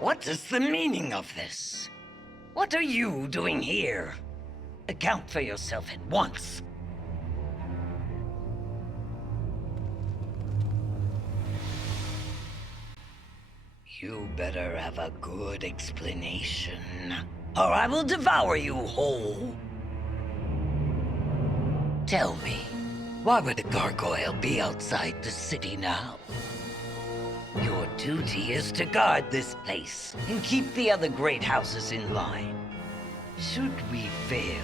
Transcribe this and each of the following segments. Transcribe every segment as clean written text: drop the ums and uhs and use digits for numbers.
What is the meaning of this? What are you doing here? Account for yourself at once. You better have a good explanation, or I will devour you whole. Tell me, why would a gargoyle be outside the city now? Your duty is to guard this place and keep the other great houses in line. Should we fail,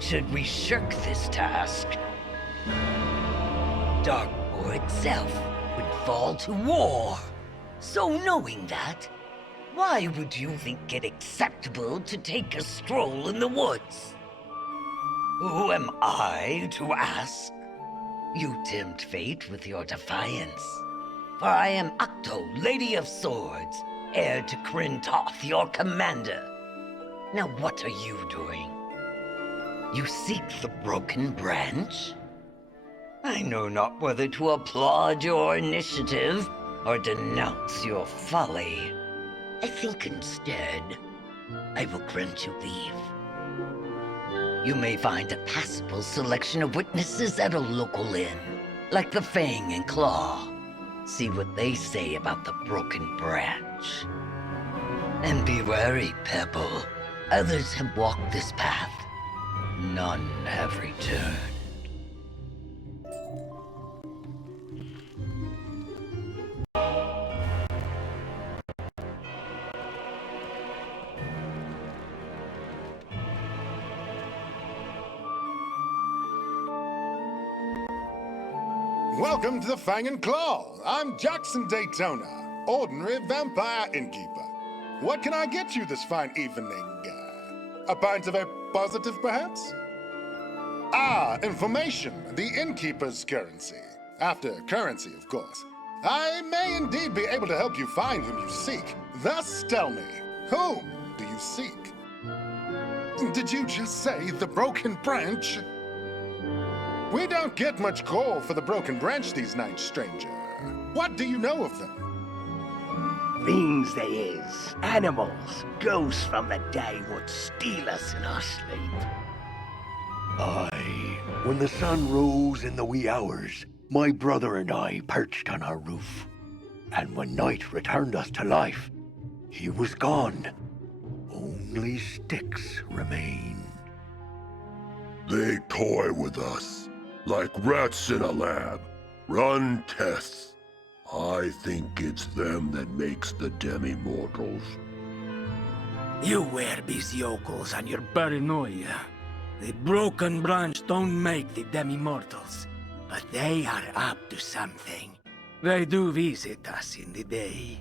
should we shirk this task, Darkmoor itself would fall to war. So knowing that, why would you think it acceptable to take a stroll in the woods? Who am I to ask? You tempt fate with your defiance. For I am Octo, Lady of Swords, heir to Krintoth, your commander. Now what are you doing? You seek the broken branch? I know not whether to applaud your initiative or denounce your folly. I think instead, I will grant you leave. You may find a passable selection of witnesses at a local inn, like the Fang and Claw. See what they say about the broken branch. And be wary, Pebble. Others have walked this path. None have returned. Welcome to the Fang and Claw. I'm Jackson Daytona, ordinary vampire innkeeper. What can I get you this fine evening? A pint of a positive, perhaps? Ah, information, the innkeeper's currency. After currency, of course. I may indeed be able to help you find whom you seek. Thus, tell me, whom do you seek? Did you just say the broken branch? We don't get much call for the broken branch these nights, stranger. What do you know of them? Things they is. Animals. Ghosts from the day would steal us in our sleep. Aye. When the sun rose in the wee hours, my brother and I perched on our roof. And when night returned us to life, he was gone. Only sticks remain. They toy with us, like rats in a lab. Run tests. I think it's them that makes the demi-mortals. You wear these yokels and your paranoia. The broken branch don't make the demi-mortals, but they are up to something. They do visit us in the day.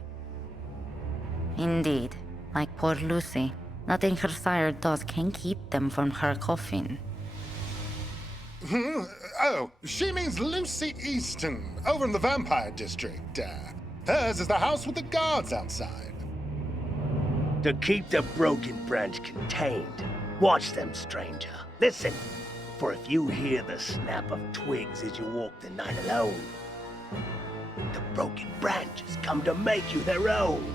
Indeed. Like poor Lucy. Nothing her sire does can keep them from her coffin. Oh, she means Lucy Easton, over in the Vampire District. Hers is the house with the guards outside. To keep the broken branch contained, watch them, stranger. Listen, for if you hear the snap of twigs as you walk the night alone, the broken branch has come to make you their own.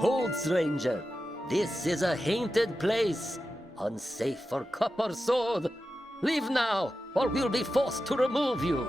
Hold, stranger. This is a haunted place. Unsafe for cup or sword. Leave now, or we'll be forced to remove you.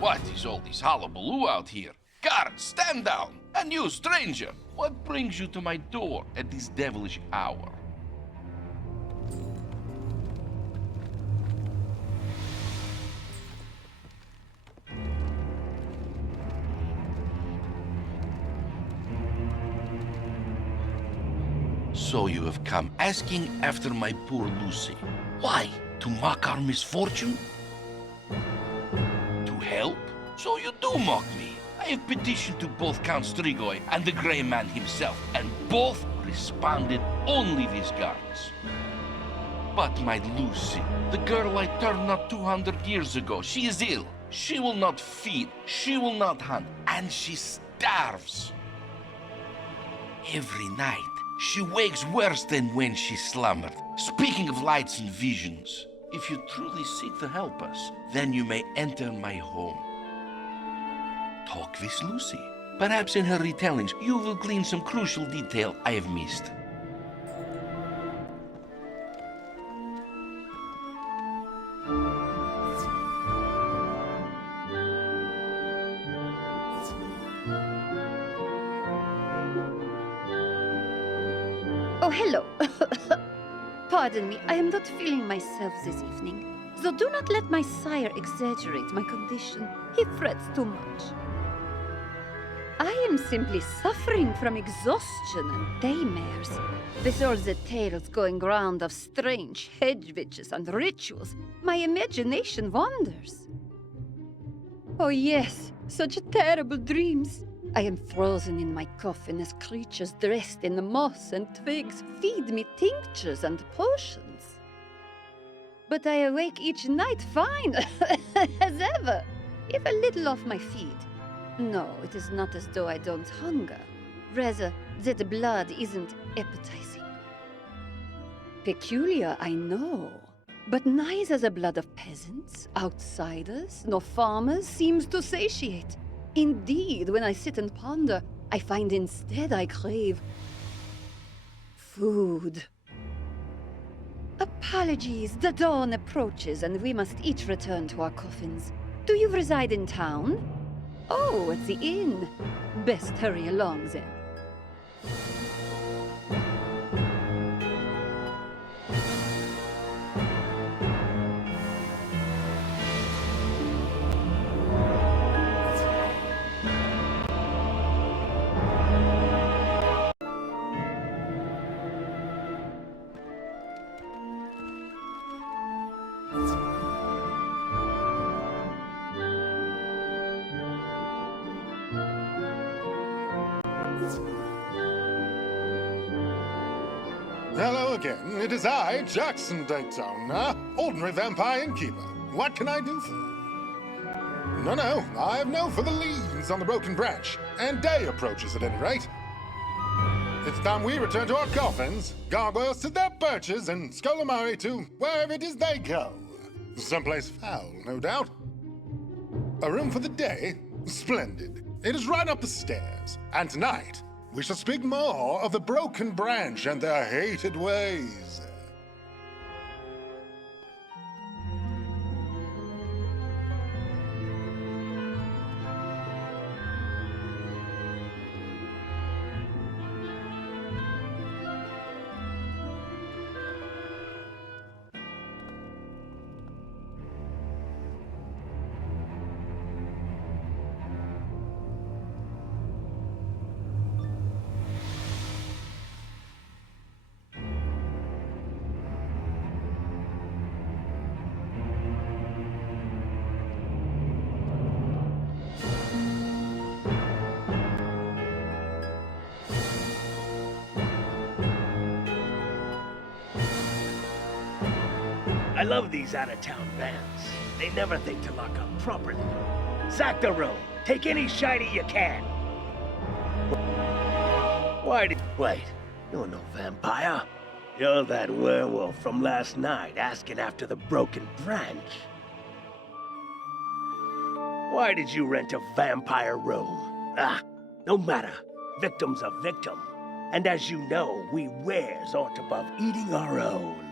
What is all this hullabaloo out here? Guard, stand down! And you, stranger, what brings you to my door at this devilish hour? So you have come asking after my poor Lucy. Why? To mock our misfortune? To help? So you do mock me. I have petitioned to both Count Strigoi and the Grey Man himself, and both responded only these guards. But my Lucy, the girl I turned not 200 years ago, she is ill. She will not feed, she will not hunt, and she starves. Every night, she wakes worse than when she slumbered. Speaking of lights and visions, if you truly seek to help us, then you may enter my home. Talk with Lucy. Perhaps in her retellings, you will glean some crucial detail I have missed. Oh, hello. Pardon me, I am not feeling myself this evening. So do not let my sire exaggerate my condition. He frets too much. I am simply suffering from exhaustion and daymares. With all the tales going round of strange hedge witches and rituals, my imagination wanders. Oh yes, such terrible dreams. I am frozen in my coffin as creatures dressed in moss and twigs feed me tinctures and potions. But I awake each night fine, as ever, if a little off my feet. No, it is not as though I don't hunger. Rather, that blood isn't appetizing. Peculiar, I know. But neither the blood of peasants, outsiders, nor farmers seems to satiate. Indeed, when I sit and ponder, I find instead I crave food. Apologies, the dawn approaches and we must each return to our coffins. Do you reside in town? Oh, at the inn. Best hurry along then. Hello again. It is I, Jackson Daytona, ordinary vampire innkeeper. What can I do for you? No, I have no further leads on the broken branch, and day approaches at any rate. It's time we return to our coffins, gargoyles to their perches, and Scolamari to wherever it is they go. Someplace foul, no doubt. A room for the day? Splendid. It is right up the stairs, and tonight, we shall speak more of the broken branch and their hated ways. I love these out-of-town bands. They never think to lock up properly. Sack the room. Take any shiny you can. Wait, you're no vampire. You're that werewolf from last night asking after the broken branch. Why did you rent a vampire room? Ah, no matter. Victim's a victim. And as you know, we wares aren't above eating our own.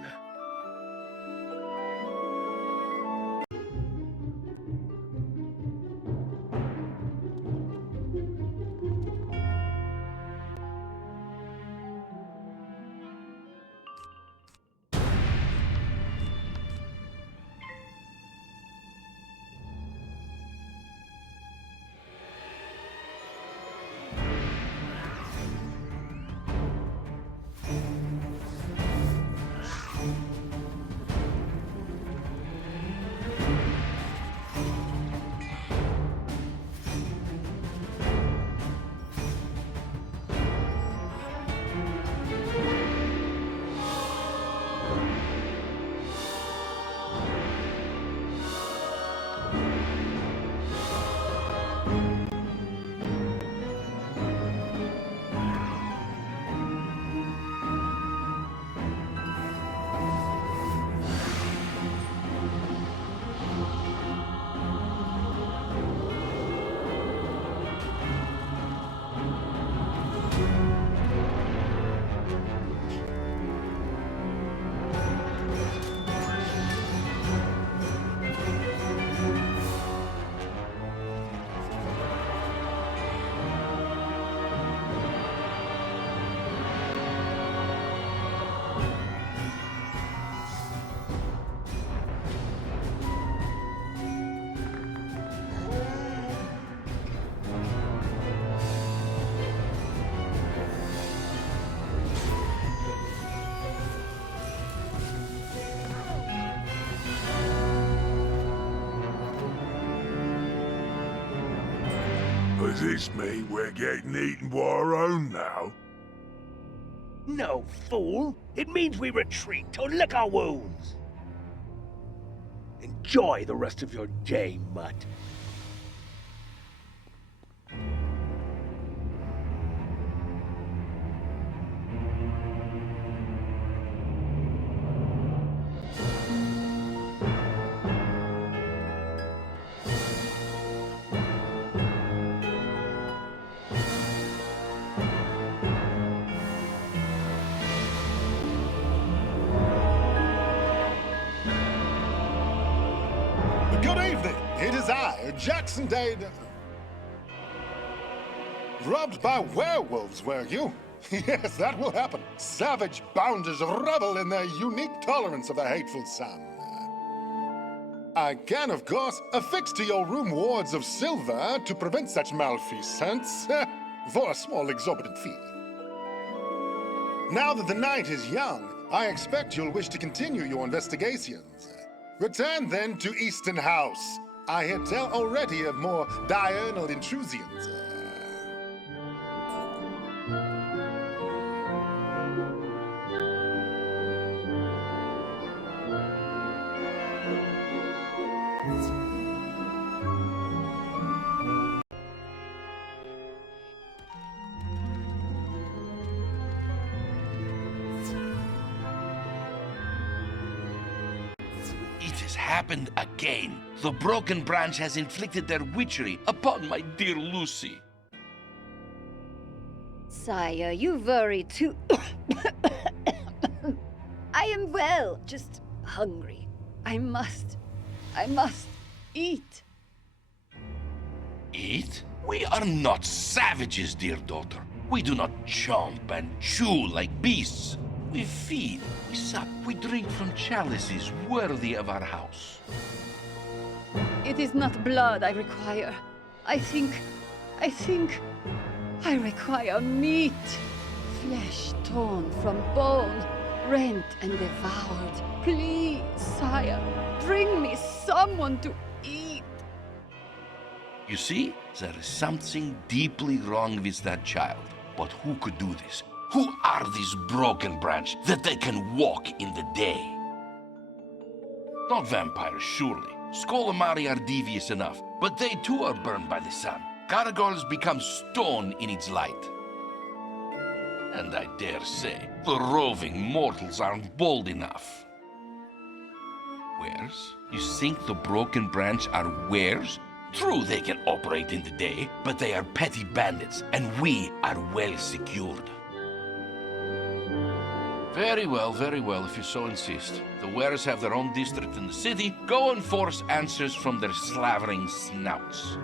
Does this mean we're getting eaten by our own now? No, fool. It means we retreat to lick our wounds. Enjoy the rest of your day, mutt. Good evening. It is I, Jackson Dade. Robbed by werewolves, were you? Yes, that will happen. Savage bounders revel in their unique tolerance of the hateful sun. I can, of course, affix to your room wards of silver to prevent such malfeasance for a small exorbitant fee. Now that the night is young, I expect you'll wish to continue your investigations. Return then to Easton House. I hear tell already of more diurnal intrusions. It has happened again. The broken branch has inflicted their witchery upon my dear Lucy. Sire, you worry too. I am well, just hungry. I must eat. Eat? We are not savages, dear daughter. We do not chomp and chew like beasts. We feed, we sup, we drink from chalices worthy of our house. It is not blood I require. I think I require meat. Flesh torn from bone, rent and devoured. Please, sire, bring me someone to eat. You see, there is something deeply wrong with that child. But who could do this? Who are these broken branch that they can walk in the day? Not vampires, surely. Scolamari are devious enough, but they too are burned by the sun. Gargoyles become stone in its light. And I dare say, the roving mortals aren't bold enough. Wares? You think the Broken Branch are wares? True, they can operate in the day, but they are petty bandits, and we are well secured. Very well, if you so insist. The Wares have their own district in the city. Go and force answers from their slavering snouts.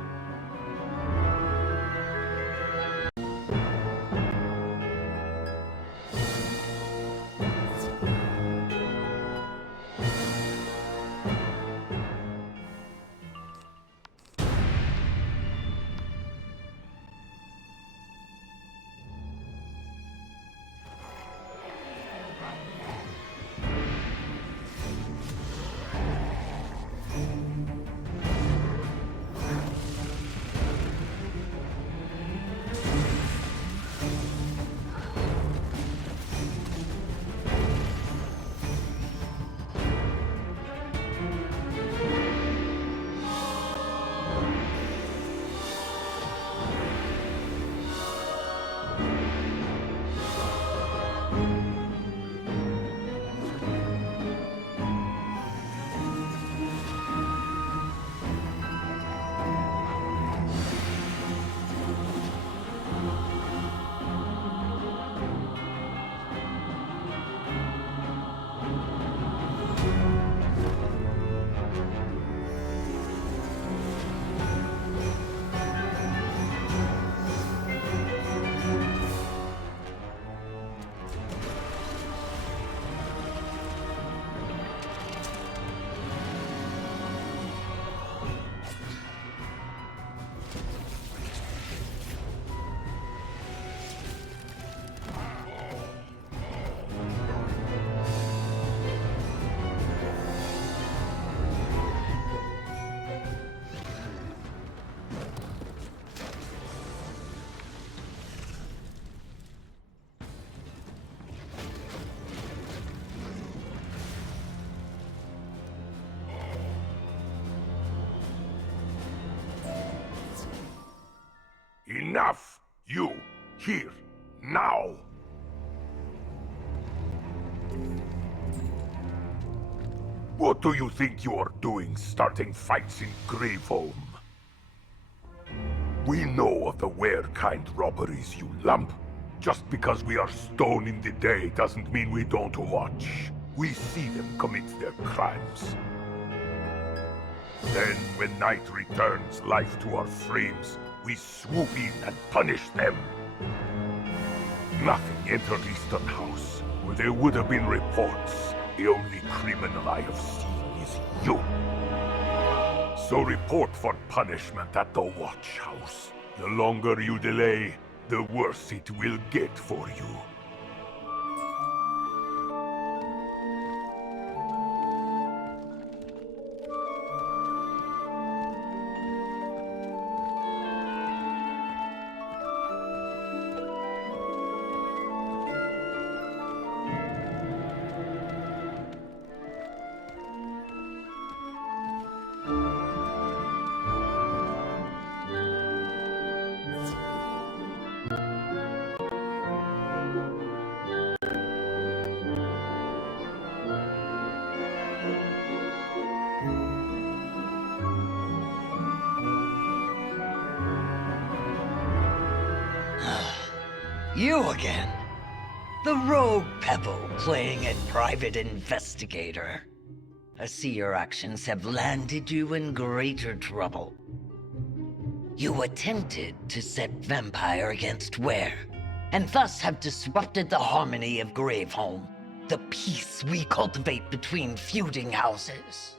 Enough! You, here, now! What do you think you are doing starting fights in Graveholm? We know of the were-kind robberies, you lump. Just because we are stone in the day doesn't mean we don't watch. We see them commit their crimes. Then, when night returns life to our frames, we swoop in and punish them. Nothing entered Eastern House, where there would have been reports. The only criminal I have seen is you. So report for punishment at the Watch House. The longer you delay, the worse it will get for you. You again. The rogue Pebble playing at private investigator. I see your actions have landed you in greater trouble. You attempted to set Vampire against Were, and thus have disrupted the harmony of Graveholm, the peace we cultivate between feuding houses.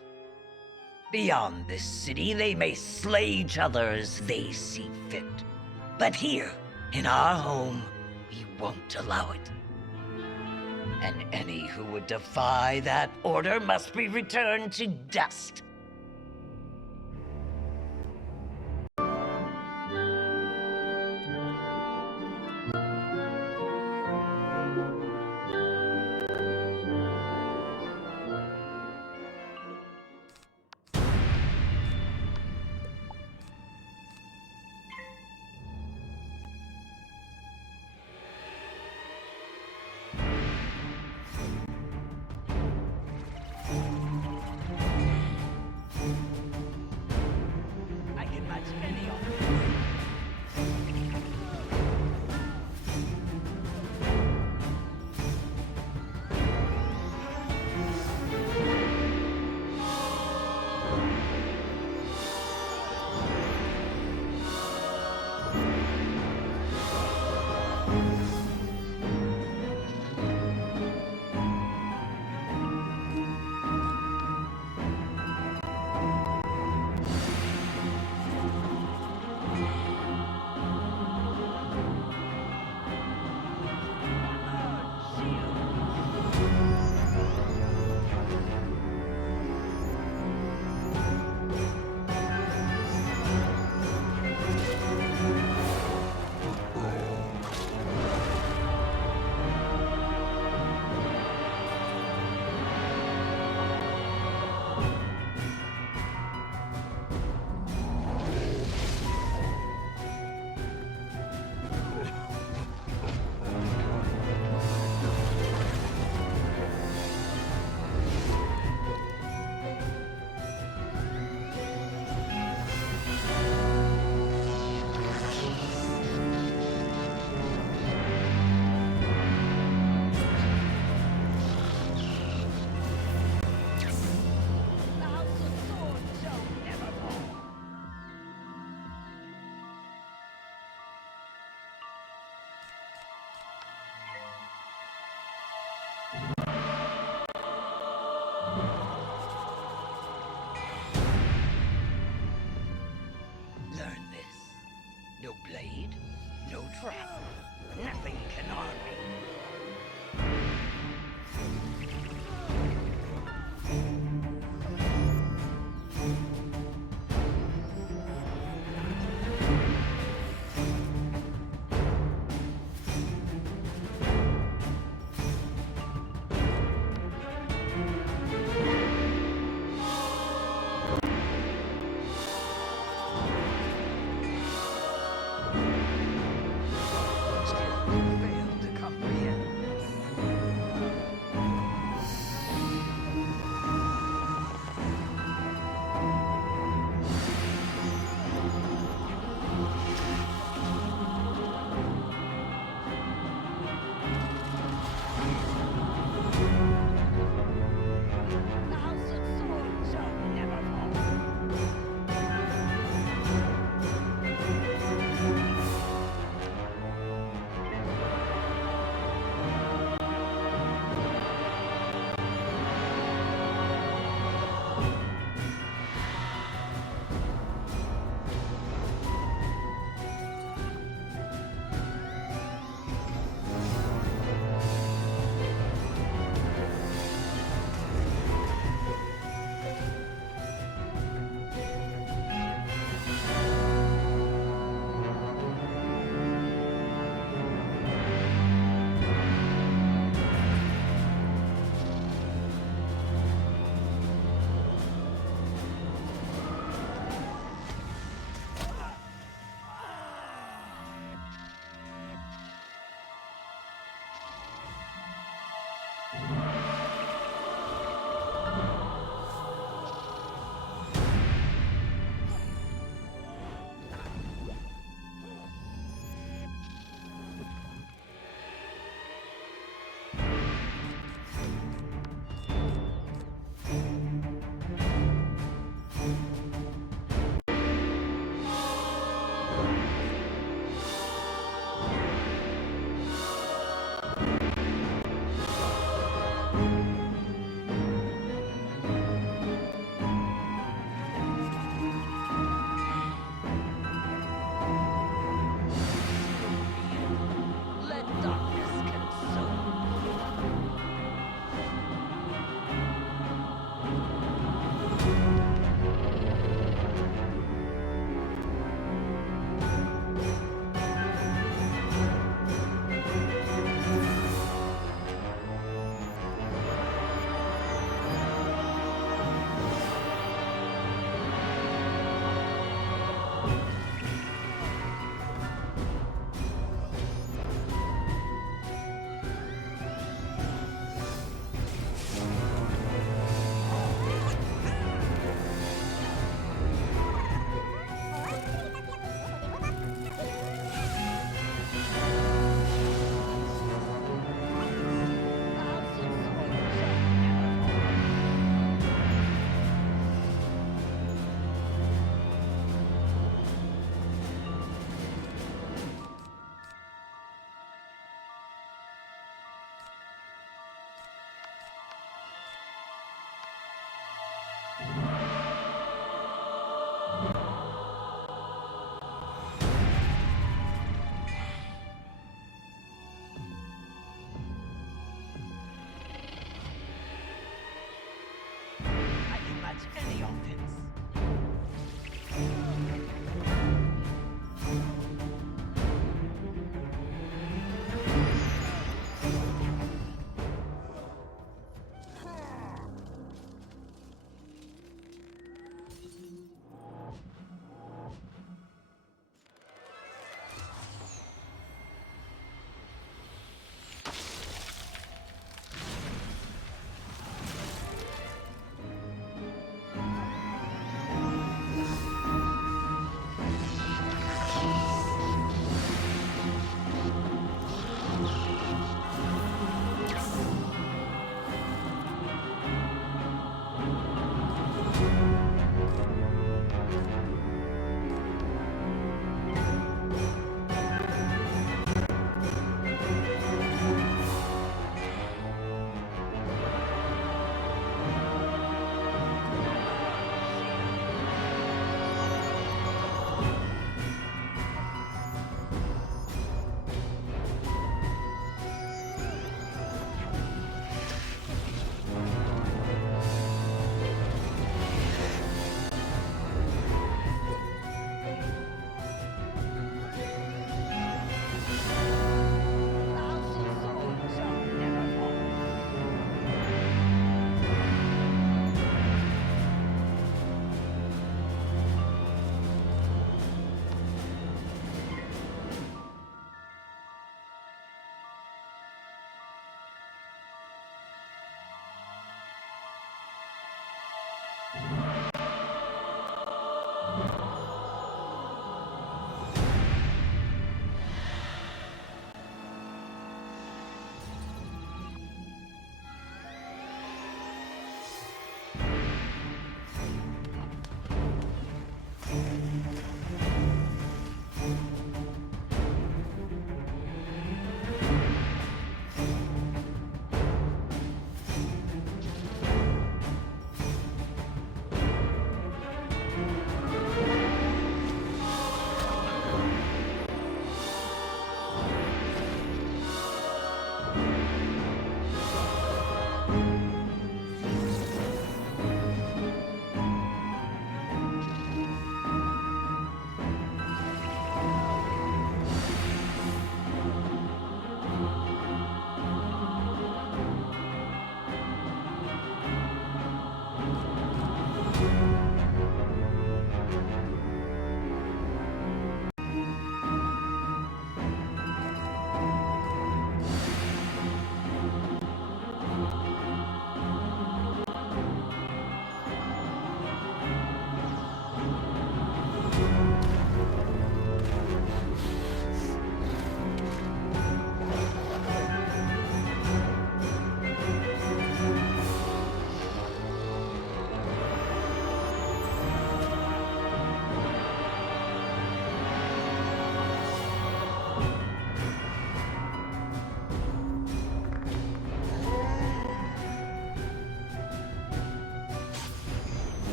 Beyond this city, they may slay each other as they see fit. But here, in our home, we won't allow it. And any who would defy that order must be returned to dust.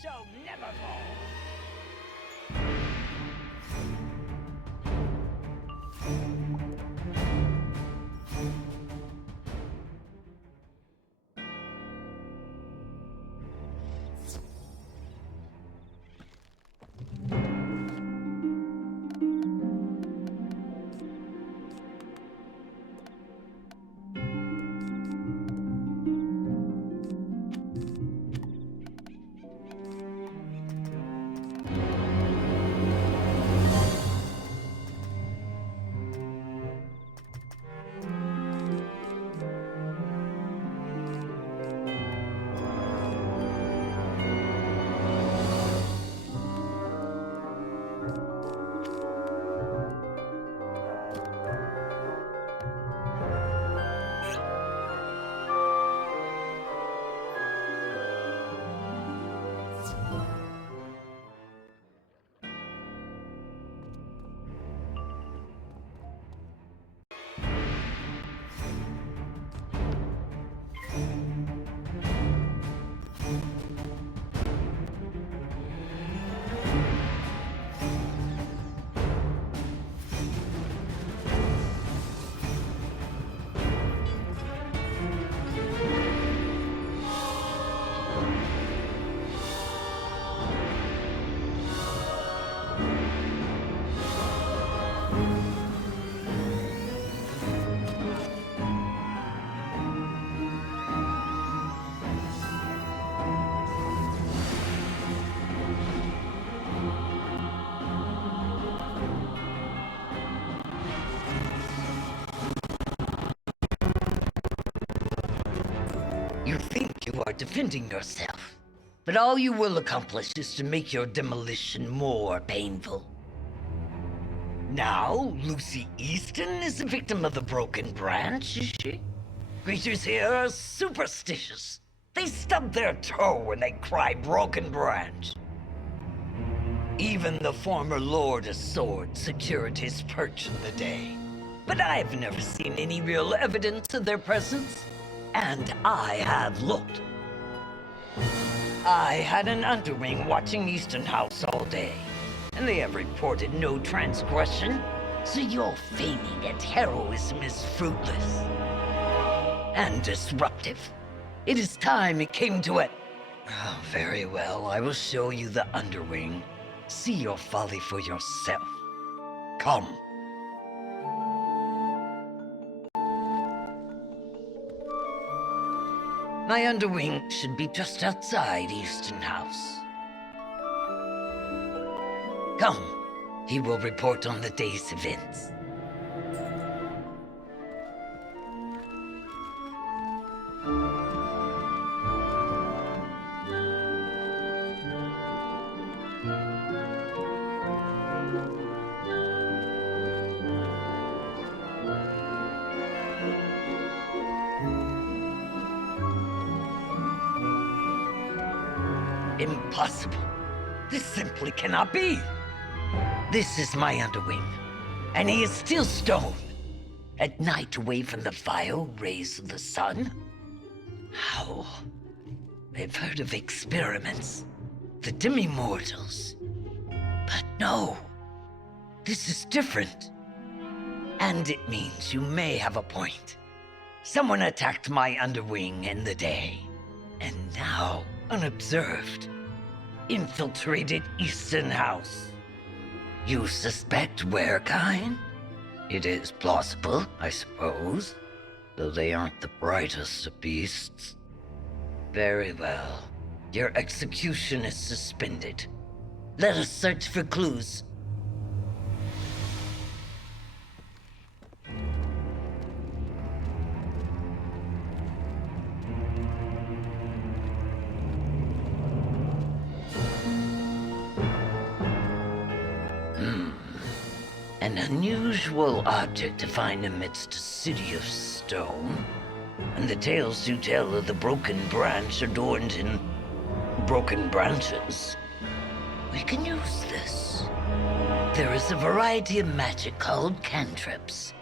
shall never fall. You think you are defending yourself, but all you will accomplish is to make your demolition more painful. Now, Lucy Easton is a victim of the broken branch, is she? Creatures here are superstitious. They stub their toe when they cry broken branch. Even the former Lord of Swords secured his perch in the day. But I've never seen any real evidence of their presence. And I have looked. I had an underling watching Easton House all day, and they have reported no transgression, so your feigning at heroism is fruitless. And disruptive. It is time it came to it. Oh, very well, I will show you the underwing. See your folly for yourself. Come. My underwing should be just outside Easton House. Come, he will report on the day's events. Impossible. This simply cannot be. This is my underwing, and he is still stone. At night, away from the vile rays of the sun. How? I've heard of experiments, the demi-mortals. But no, this is different. And it means you may have a point. Someone attacked my underwing in the day, and now, unobserved, infiltrated Easton House. You suspect Werekind? It is plausible, I suppose, though they aren't the brightest of beasts. Very well. Your execution is suspended. Let us search for clues. An unusual object to find amidst a city of stone. And the tales you tell of the broken branch adorned in broken branches. We can use this. There is a variety of magic called cantrips.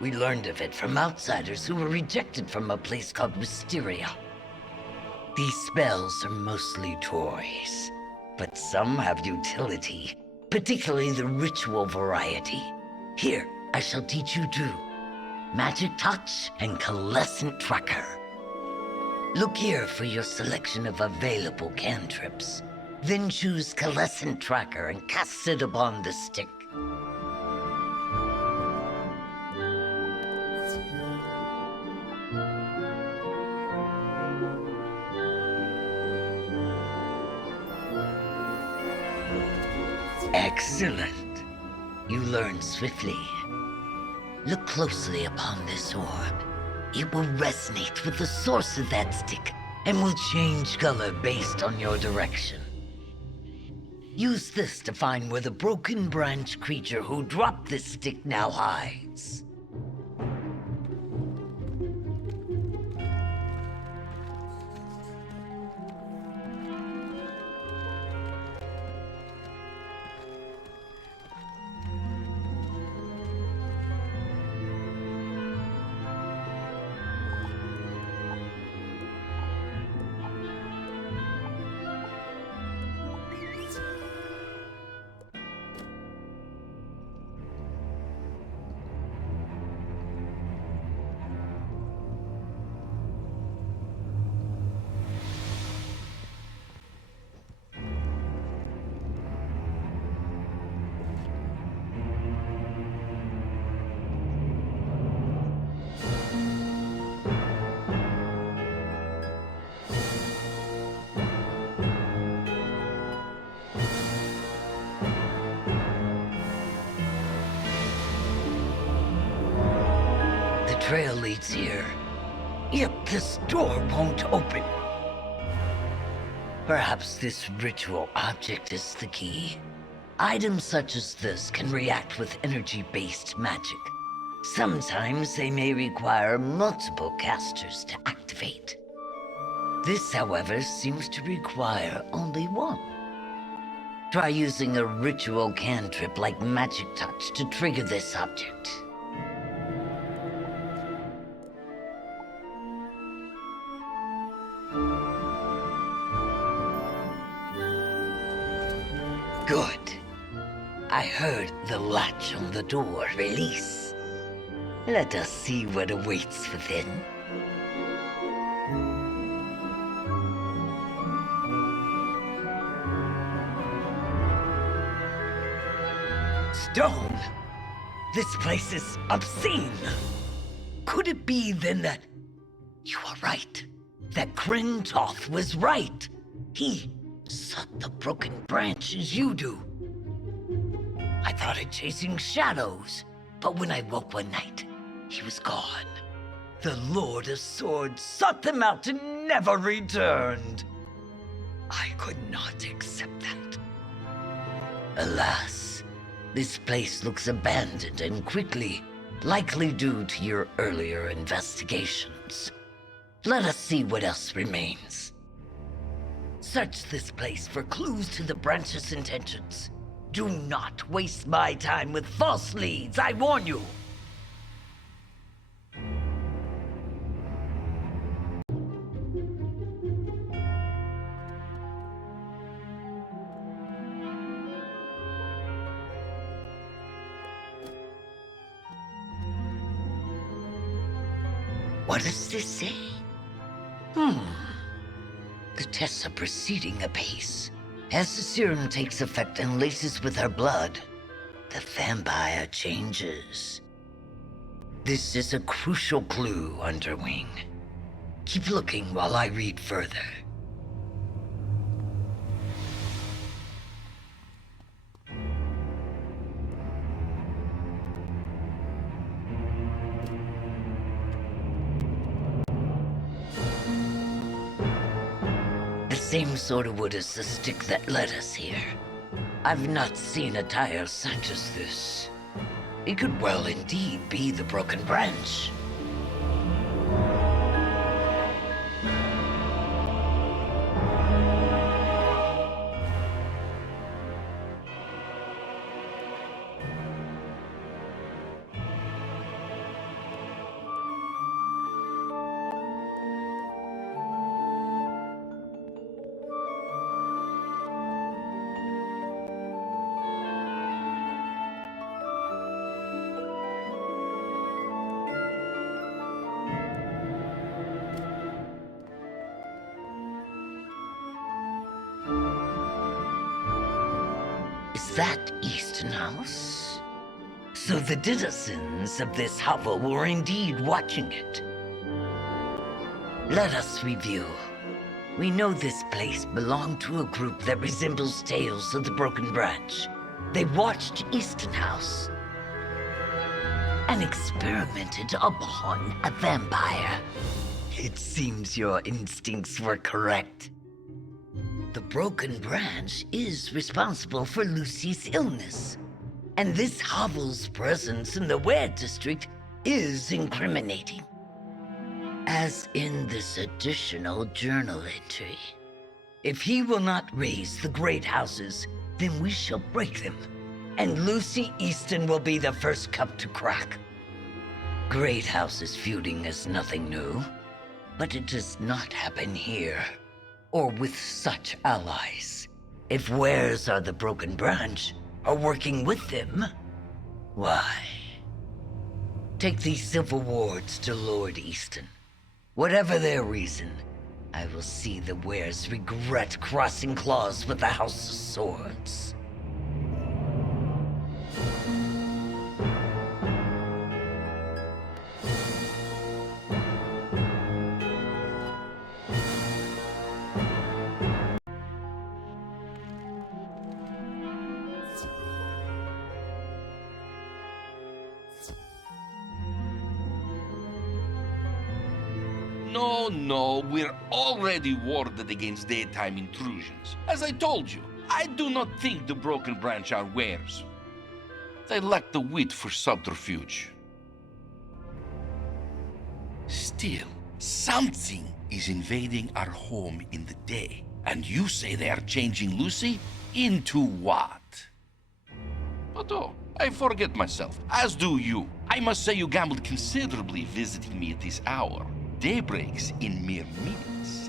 We learned of it from outsiders who were rejected from a place called Wisteria. These spells are mostly toys, but some have utility, particularly the ritual variety. Here, I shall teach you two. Magic Touch and Coalescent Tracker. Look here for your selection of available cantrips. Then choose Coalescent Tracker and cast it upon the stick. Excellent. You learn swiftly. Look closely upon this orb. It will resonate with the source of that stick and will change color based on your direction. Use this to find where the broken branch creature who dropped this stick now hides. Trail leads here. Yep, this door won't open. Perhaps this ritual object is the key. Items such as this can react with energy-based magic. Sometimes they may require multiple casters to activate. This, however, seems to require only one. Try using a ritual cantrip like Magic Touch to trigger this object. Good. I heard the latch on the door release. Let us see what awaits within. Stone! This place is obscene! Could it be then that... You are right. That Kryn Toth was right. He sought the broken branch as you do. I thought it chasing shadows, but when I woke one night, he was gone. The Lord of Swords sought them out and never returned. I could not accept that. Alas, this place looks abandoned and quickly, likely due to your earlier investigations. Let us see what else remains. Search this place for clues to the branch's intentions. Do not waste my time with false leads, I warn you! What does this say? The tests are proceeding apace. As the serum takes effect and laces with her blood, the vampire changes. This is a crucial clue, Underwing. Keep looking while I read further. Same sort of wood as the stick that led us here. I've not seen a tire such as this. It could well indeed be the broken branch. Is that Eastern House? So the denizens of this hovel were indeed watching it. Let us review. We know this place belonged to a group that resembles Tales of the Broken Branch. They watched Eastern House and experimented upon a vampire. It seems your instincts were correct. The Broken Branch is responsible for Lucy's illness, and this hovel's presence in the Ware district is incriminating. As in this additional journal entry. If he will not raise the great houses, then we shall break them, and Lucy Easton will be the first cup to crack. Great houses feuding is nothing new, but it does not happen here, or with such allies. If Wares are the Broken Branch, are working with them, why? Take these civil wards to Lord Easton. Whatever their reason, I will see the Wares regret crossing claws with the House of Swords. No, we're already warded against daytime intrusions. As I told you, I do not think the Broken Branch are wares. They lack the wit for subterfuge. Still, something is invading our home in the day. And you say they are changing Lucy? Into what? But oh, I forget myself, as do you. I must say you gambled considerably visiting me at this hour. Day breaks in mere minutes.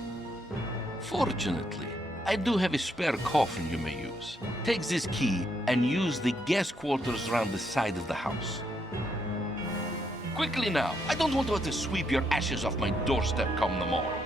Fortunately, I do have a spare coffin you may use. Take this key and use the guest quarters around the side of the house. Quickly now, I don't want to have to sweep your ashes off my doorstep come the morrow.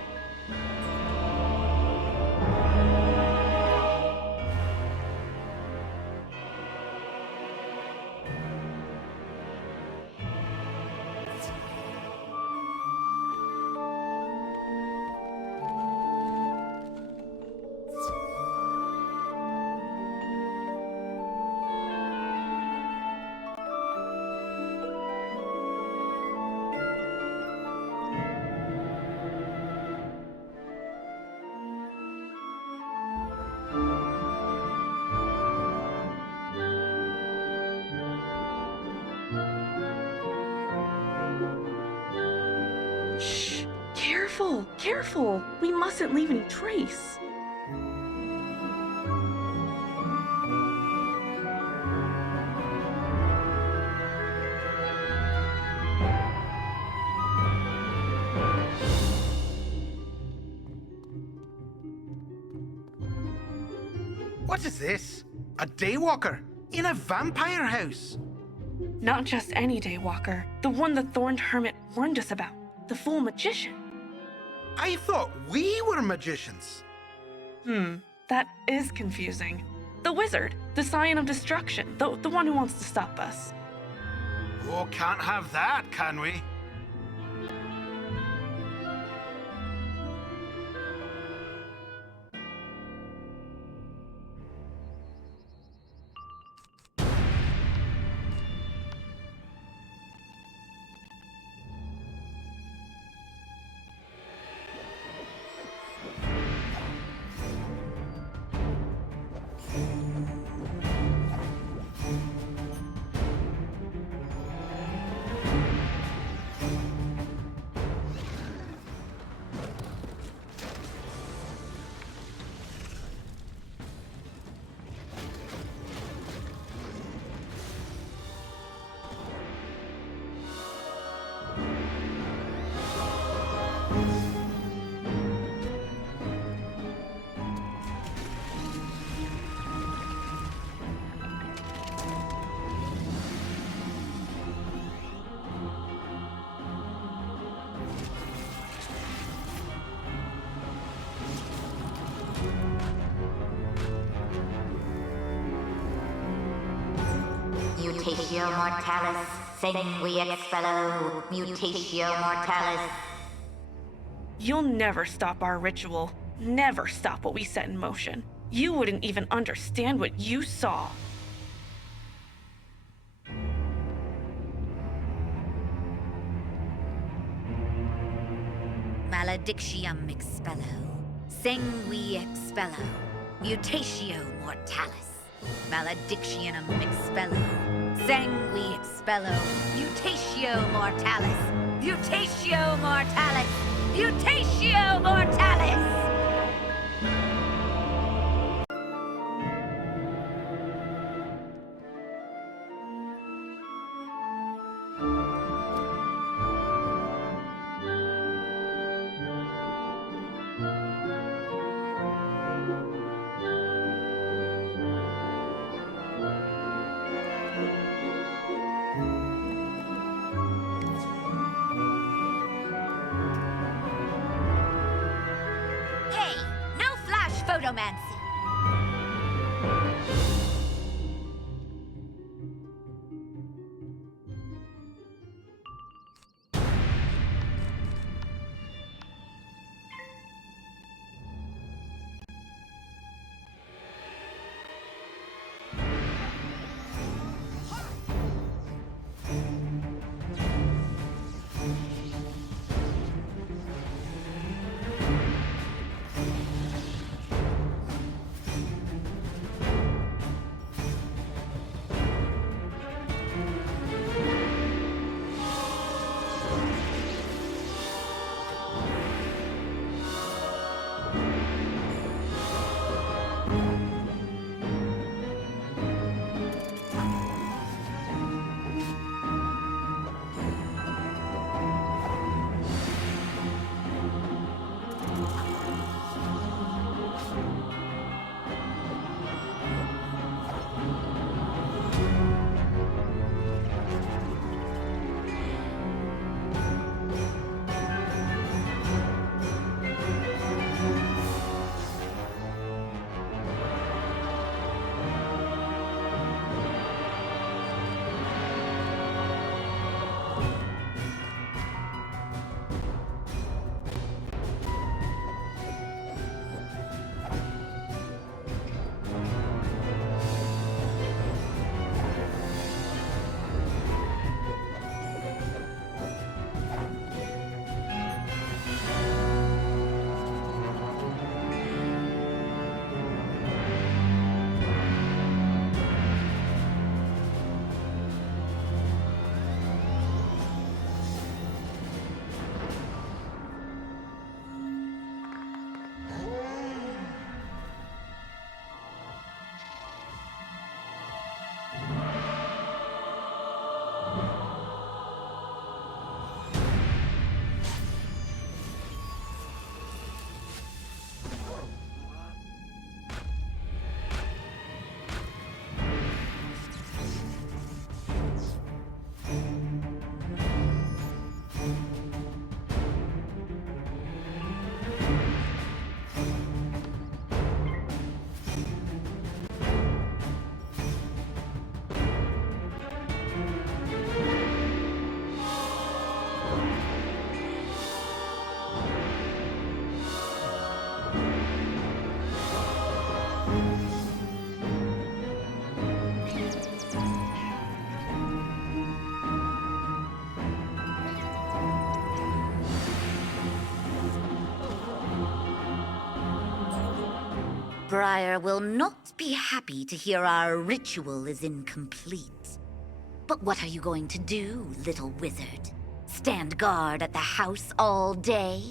Shh! Careful! Careful! We mustn't leave any trace. What is this? A daywalker? In a vampire house? Not just any daywalker. The one the Thorned Hermit warned us about. The full magician. I thought we were magicians. That is confusing. The wizard, the Scion of Destruction, the one who wants to stop us. Oh, can't have that, can we? Mutatio mortalis, sangue expello, mutatio mortalis. You'll never stop our ritual. Never stop what we set in motion. You wouldn't even understand what you saw. Maledictium expello, sangue expello, mutatio mortalis. Maledictionum expello, sangue expello, mutatio mortalis, mutatio mortalis, mutatio mortalis! Hey, no flash photomancy! Briar will not be happy to hear our ritual is incomplete. But what are you going to do, little wizard? Stand guard at the house all day?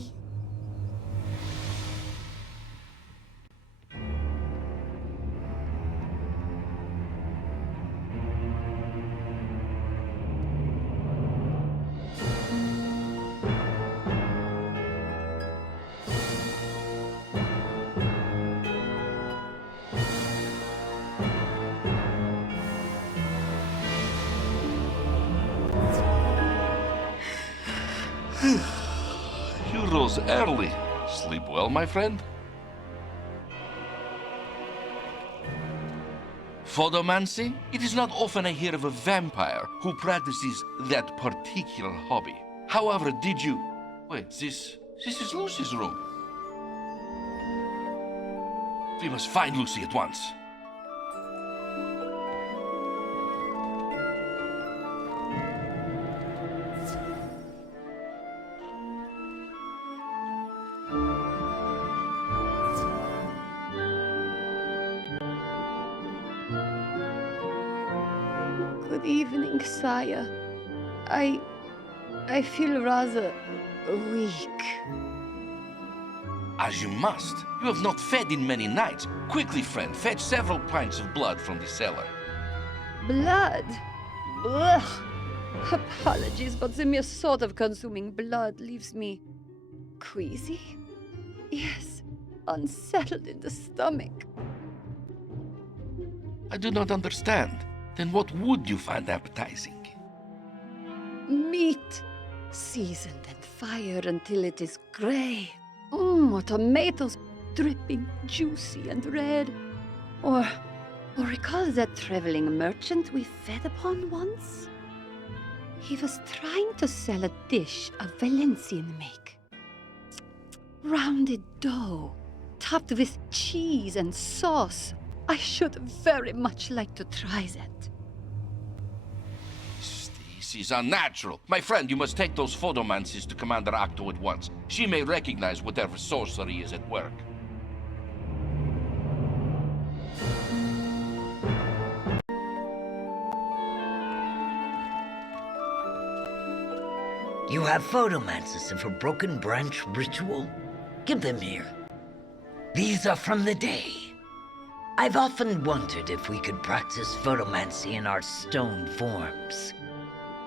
You rose early. Sleep well, my friend? Photomancy? It is not often I hear of a vampire who practices that particular hobby. However, did you... Wait, this is Lucy's room. We must find Lucy at once. Good evening, sire. I feel rather weak. As you must. You have not fed in many nights. Quickly, friend, fetch several pints of blood from the cellar. Blood? Ugh. Apologies, but the mere thought of consuming blood leaves me queasy. Yes, unsettled in the stomach. I do not understand. Then what would you find appetizing? Meat, seasoned and fired until it is gray. Or tomatoes dripping juicy and red. Or recall that traveling merchant we fed upon once? He was trying to sell a dish of Valencian make. Rounded dough, topped with cheese and sauce. I should very much like to try that. This is unnatural. My friend, you must take those photomancies to Commander Octo at once. She may recognize whatever sorcery is at work. You have photomancies of a broken branch ritual? Give them here. These are from the day. I've often wondered if we could practice photomancy in our stone forms.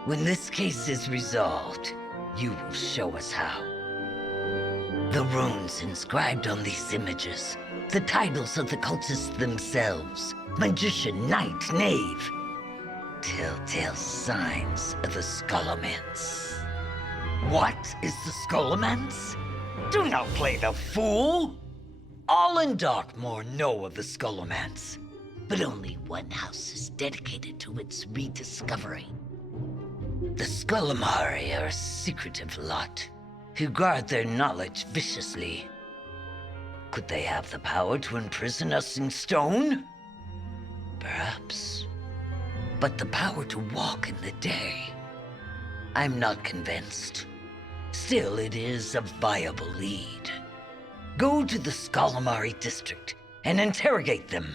When this case is resolved, you will show us how. The runes inscribed on these images, the titles of the cultists themselves, magician, knight, knave, telltale signs of the Scholomance. What is the Scholomance? Do not play the fool! All in Darkmoor know of the Scholomance, but only one house is dedicated to its rediscovery. The Scolomari are a secretive lot, who guard their knowledge viciously. Could they have the power to imprison us in stone? Perhaps. But the power to walk in the day? I'm not convinced. Still, it is a viable lead. Go to the Scolomari district and interrogate them.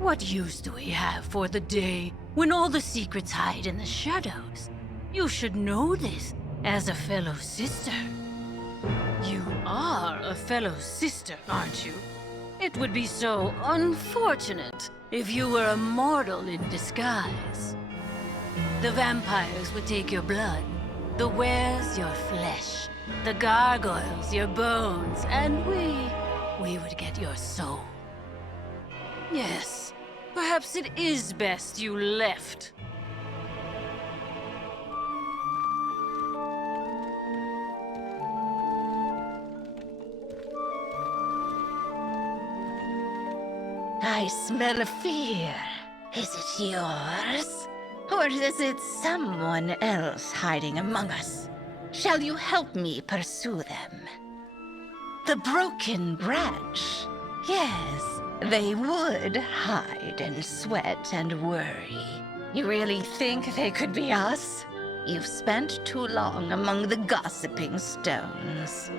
What use do we have for the day when all the secrets hide in the shadows? You should know this as a fellow sister. You are a fellow sister, aren't you? It would be so unfortunate if you were a mortal in disguise. The vampires would take your blood, the wares your flesh, the gargoyles your bones, and we would get your soul. Yes, perhaps it is best you left. I smell fear. Is it yours? Or is it someone else hiding among us? Shall you help me pursue them? The broken branch. Yes, they would hide and sweat and worry. You really think they could be us? You've spent too long among the gossiping stones.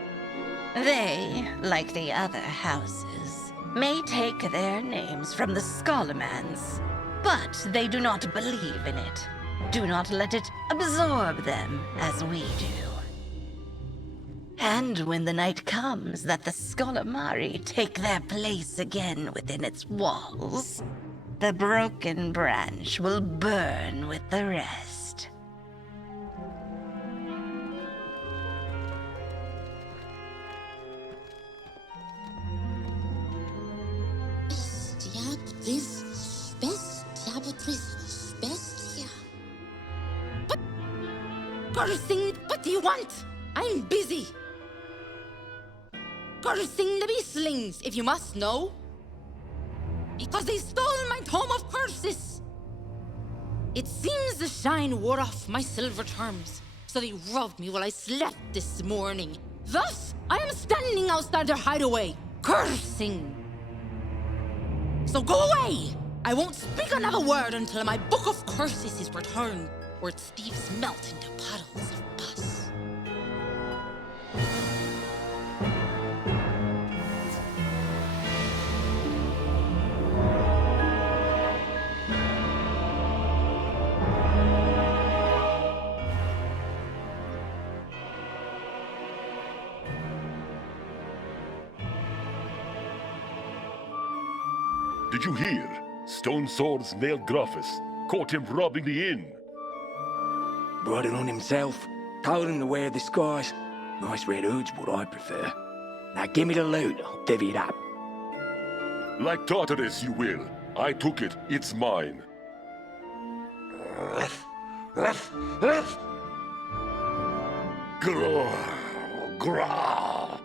They, like the other houses, may take their names from the Scholomance, but they do not believe in it. Do not let it absorb them as we do. And when the night comes that the Scholomari take their place again within its walls, the broken branch will burn with the rest. Cursing, what do you want? I'm busy. Cursing the beastlings, if you must know. Because they stole my tome of curses. It seems the shine wore off my silver charms, so they robbed me while I slept this morning. Thus, I am standing outside their hideaway, cursing. So go away! I won't speak another word until my book of curses is returned, or its thieves melt into puddles of pus. Did you hear? Stone Sword's nailed Gruffus. Caught him robbing the inn. Brought it on himself. Told him to wear the disguise. Nice red hood's what I prefer. Now give me the loot, I'll divvy it up. Like Tartarus, you will. I took it. It's mine. Grrr, grrr.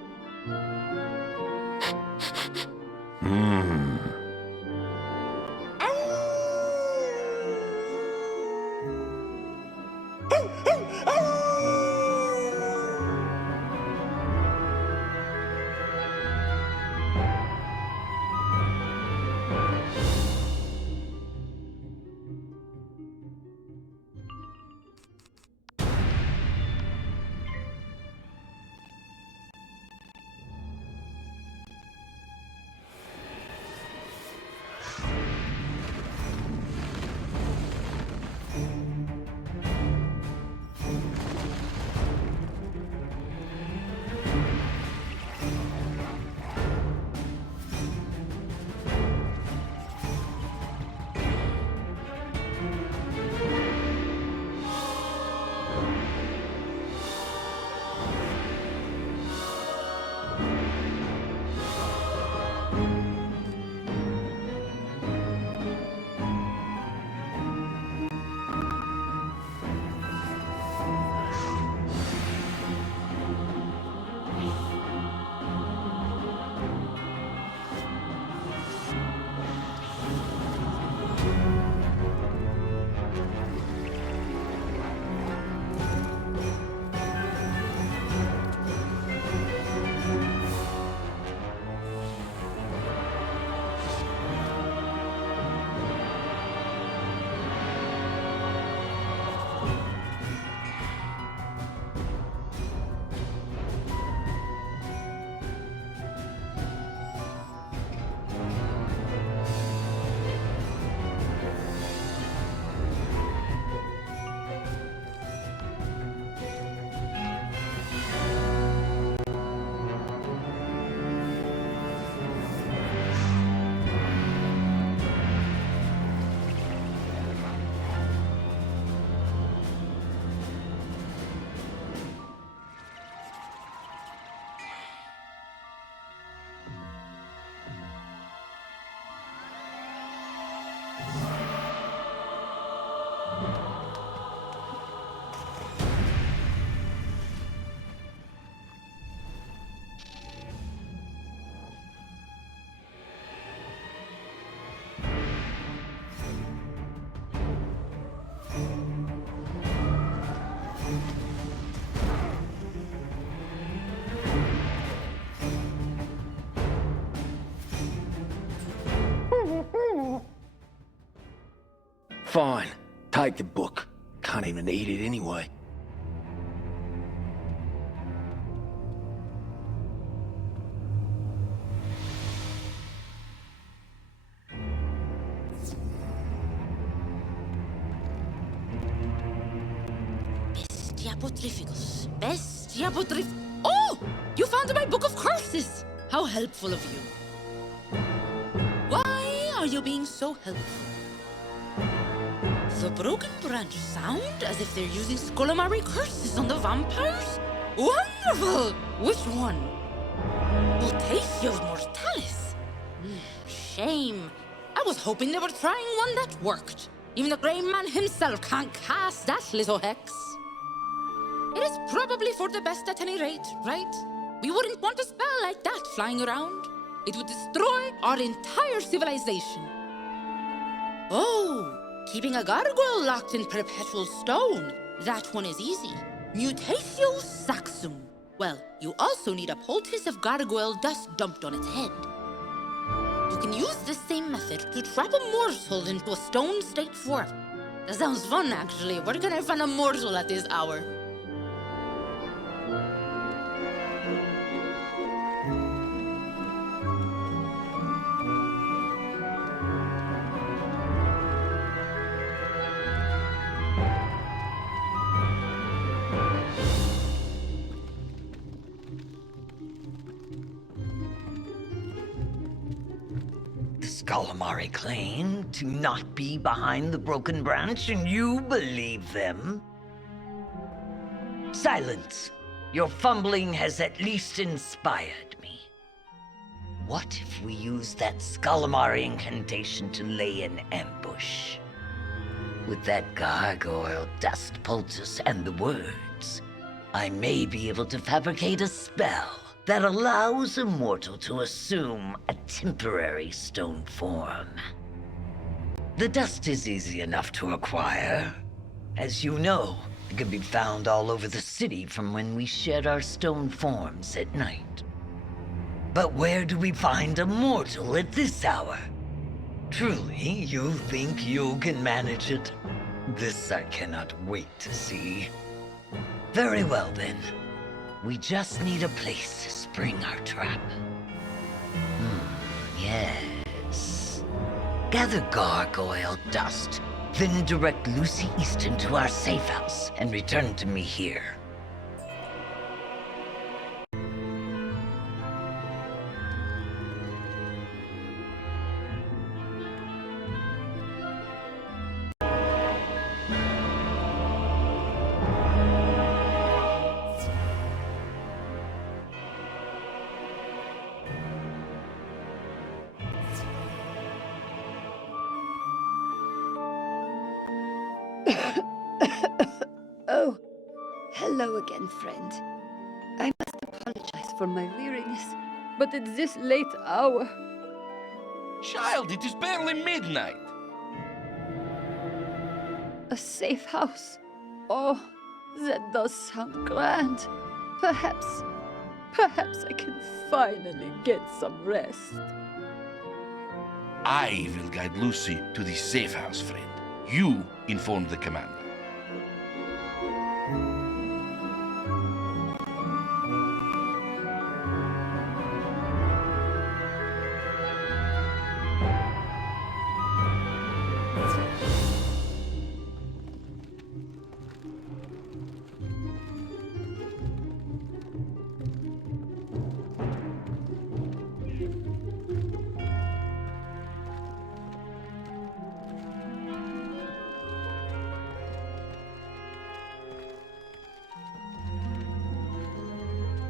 Fine. Take the book. Can't even eat it anyway. Bestia Putrificus. Bestia Putrif... Oh! You found my book of curses! How helpful of you. Why are you being so helpful? The broken branch sound as if they're using Scolamari curses on the vampires? Wonderful! Which one? Mutations Mortalis? Shame. I was hoping they were trying one that worked. Even the Grey Man himself can't cast that little hex. It is probably for the best at any rate, right? We wouldn't want a spell like that flying around. It would destroy our entire civilization. Oh, keeping a gargoyle locked in perpetual stone. That one is easy. Mutatio saxum. Well, you also need a poultice of gargoyle dust dumped on its head. You can use the same method to trap a mortal into a stone state forever. That sounds fun, actually. Where can I find a mortal at this hour? Calamari claim to not be behind the broken branch, and you believe them? Silence! Your fumbling has at least inspired me. What if we use that Calamari incantation to lay an ambush? With that gargoyle dust poultice and the words, I may be able to fabricate a spell that allows a mortal to assume a temporary stone form. The dust is easy enough to acquire. As you know, it can be found all over the city from when we shed our stone forms at night. But where do we find a mortal at this hour? Truly, you think you can manage it? This I cannot wait to see. Very well then. We just need a place to spring our trap. Yes. Gather gargoyle dust, then direct Lucy Easton to our safe house and return to me here. Oh, hello again, friend. I must apologize for my weariness, but at this late hour... Child, it is barely midnight. A safe house. Oh, that does sound grand. Perhaps I can finally get some rest. I will guide Lucy to the safe house, friend. You inform the commander.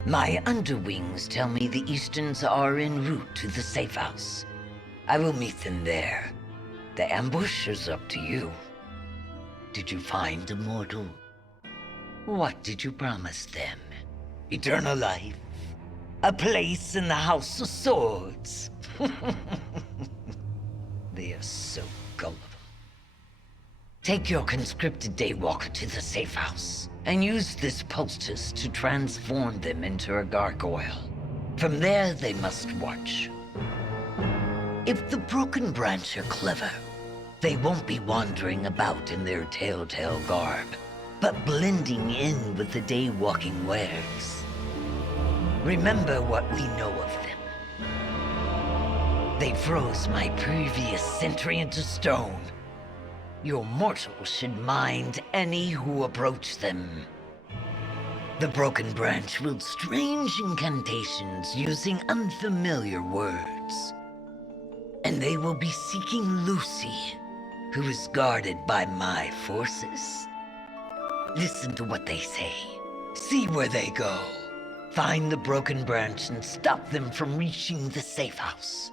My underwings tell me the Easterns are en route to the safe house. I will meet them there. The ambush is up to you. Did you find a mortal? What did you promise them? Eternal life? A place in the House of Swords? They are so gullible. Take your conscripted daywalker to the safe house, and use this poultice to transform them into a gargoyle. From there, they must watch. If the Broken Branch are clever, they won't be wandering about in their telltale garb, but blending in with the daywalking wares. Remember what we know of them. They froze my previous century into stone. Your mortals should mind any who approach them. The Broken Branch wields strange incantations using unfamiliar words. And they will be seeking Lucy, who is guarded by my forces. Listen to what they say. See where they go. Find the Broken Branch and stop them from reaching the safe house.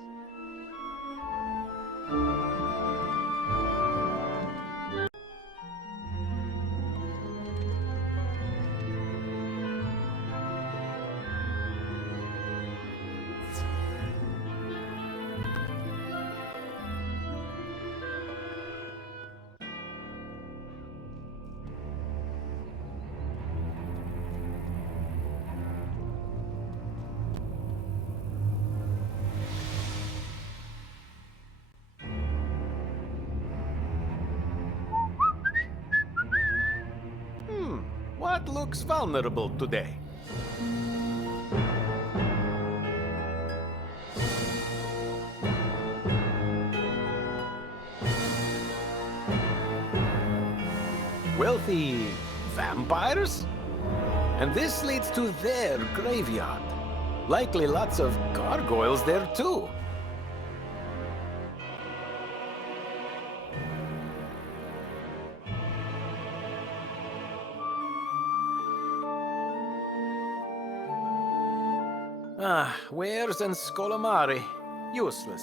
What looks vulnerable today? Wealthy vampires? And this leads to their graveyard. Likely lots of gargoyles there too. Ah, wares and scolamari. Useless.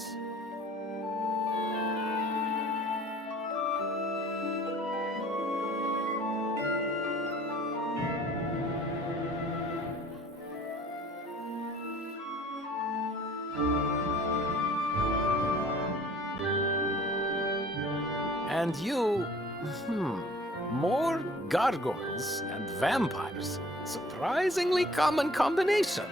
And you... more gargoyles and vampires. Surprisingly common combination.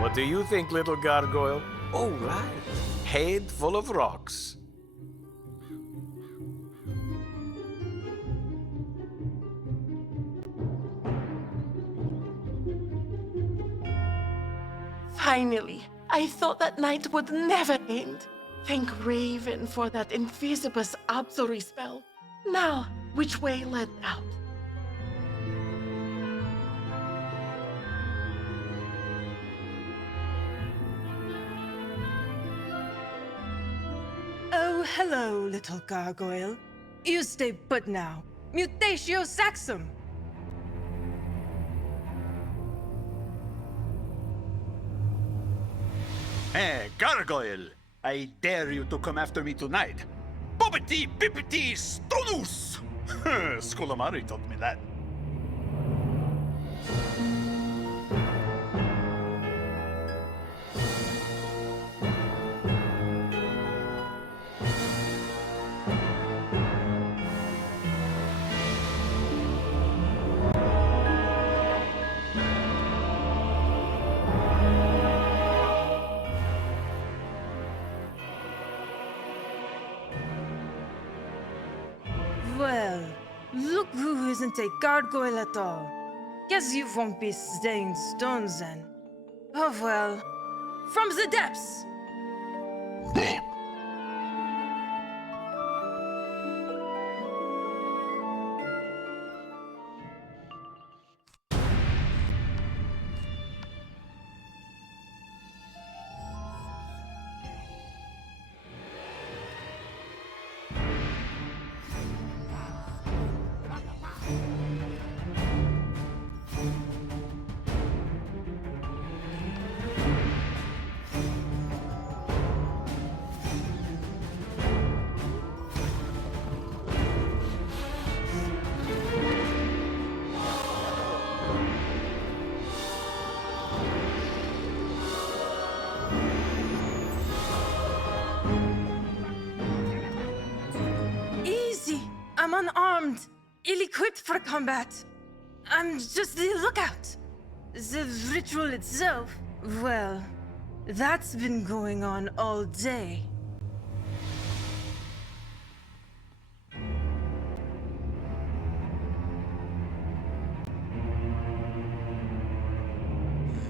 What do you think, little gargoyle? Oh, right. Head full of rocks. Finally, I thought that night would never end. Thank Raven for that Invisibus Absolry spell. Now, which way led out? Oh, hello, little gargoyle. You stay put now. Mutatio Saxum! Hey, gargoyle! I dare you to come after me tonight. Bobbity bippity stonus! Scolamari taught me that. Well, look who isn't a gargoyle at all. Guess you won't be staying stones then. Oh well. From the depths! Easy! I'm unarmed, ill-equipped for combat. I'm just the lookout. The ritual itself, well, that's been going on all day.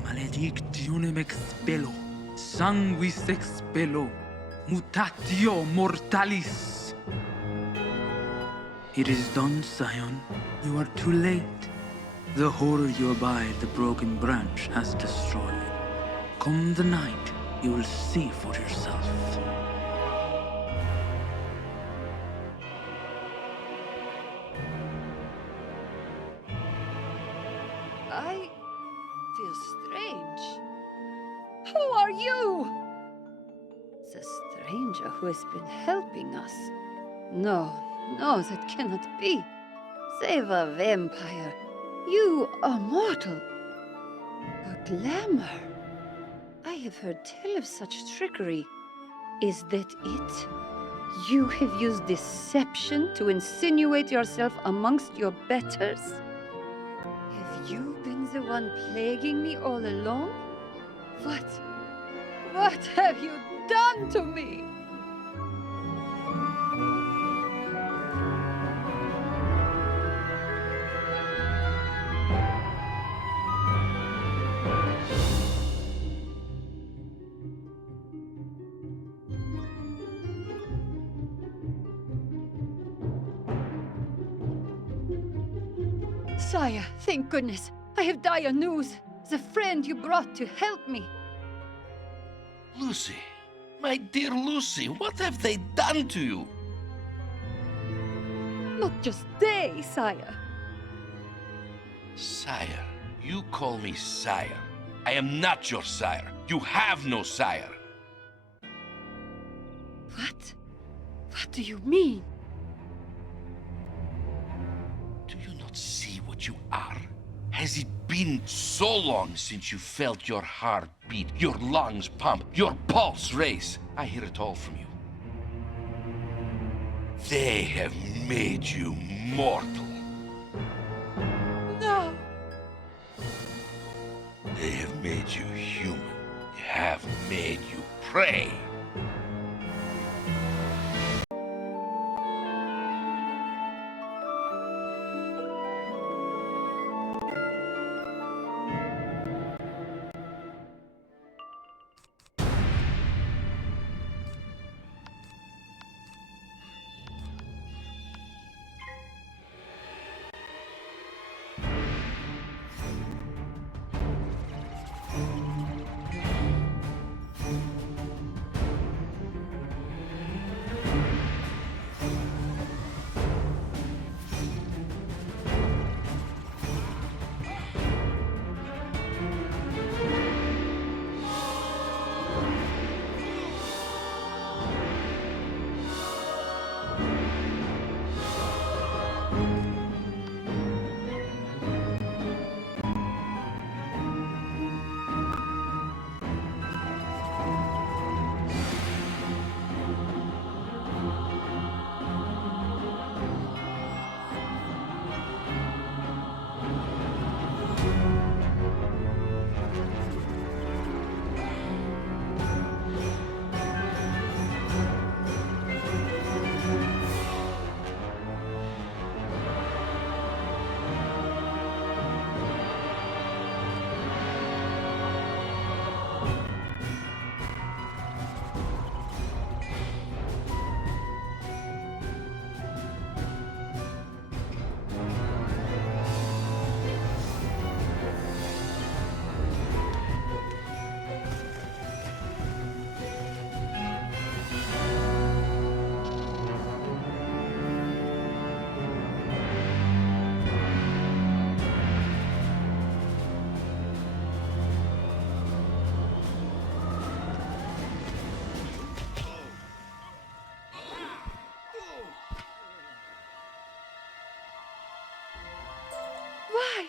Maledictionem expello, sanguis expello, mutatio mortalis. It is done, Scion. You are too late. The horror you abide the broken branch has destroyed. Come the night, you will see for yourself. I feel strange. Who are you? The stranger who has been helping us. No, that cannot be. Save a vampire. You are mortal. A glamour. I have heard tell of such trickery. Is that it? You have used deception to insinuate yourself amongst your betters? Have you been the one plaguing me all along? What have you done to me? Sire, thank goodness. I have dire news. The friend you brought to help me. Lucy, my dear Lucy, what have they done to you? Not just they, sire. Sire, you call me sire. I am not your sire. You have no sire. What? What do you mean? Do you not see what you are? Has it been so long since you felt your heart beat, your lungs pump, your pulse race? I hear it all from you. They have made you mortal. No. They have made you human. They have made you prey. Why?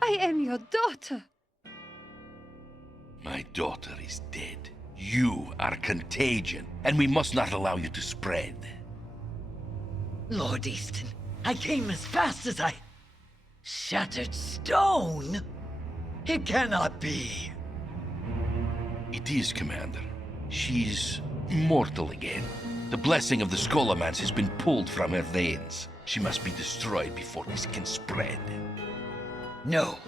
I am your daughter. My daughter is dead. You are contagion, and we must not allow you to spread. Lord Easton, I came as fast as I... Shattered stone? It cannot be. It is, Commander. She's mortal again. The blessing of the Scholomance has been pulled from her veins. She must be destroyed before this can spread. No.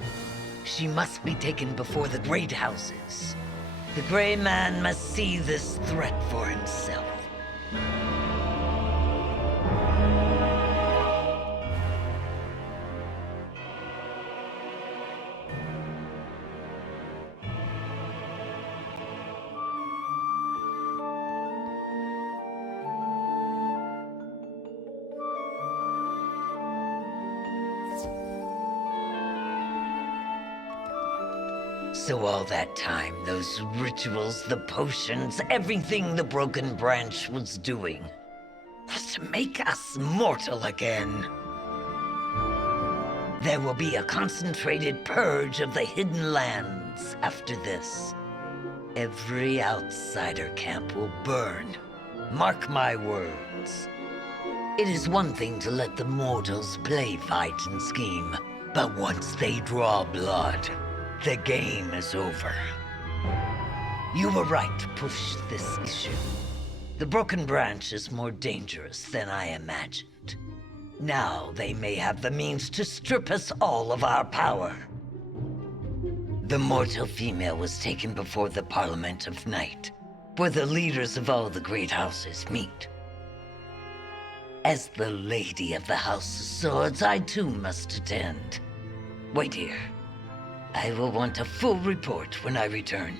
She must be taken before the great houses. The Grey Man must see this threat for himself. So all that time, those rituals, the potions, everything the Broken Branch was doing was to make us mortal again. There will be a concentrated purge of the hidden lands after this. Every outsider camp will burn. Mark my words. It is one thing to let the mortals play fight and scheme, but once they draw blood, the game is over. You were right to push this issue. The Broken Branch is more dangerous than I imagined. Now they may have the means to strip us all of our power. The mortal female was taken before the Parliament of Night, where the leaders of all the great houses meet. As the Lady of the House of Swords, I too must attend. Wait here. I will want a full report when I return.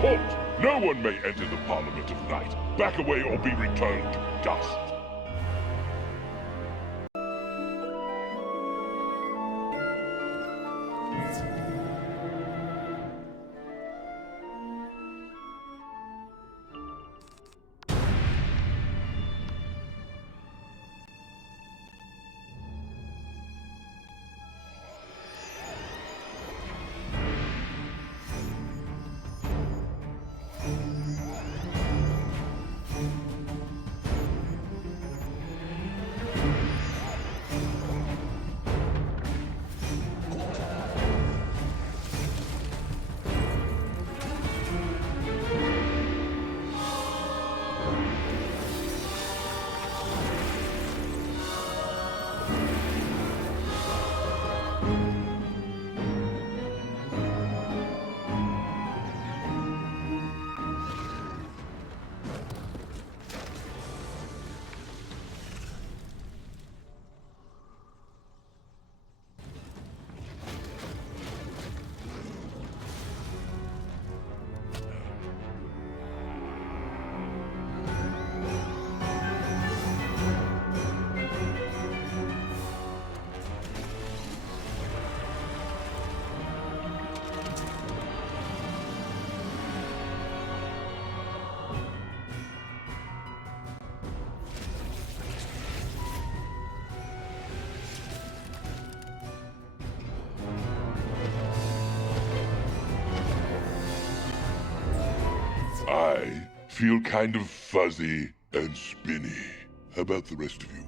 Halt! No one may enter the Parliament of Night. Back away or be returned to dust. I feel kind of fuzzy and spinny. How about the rest of you?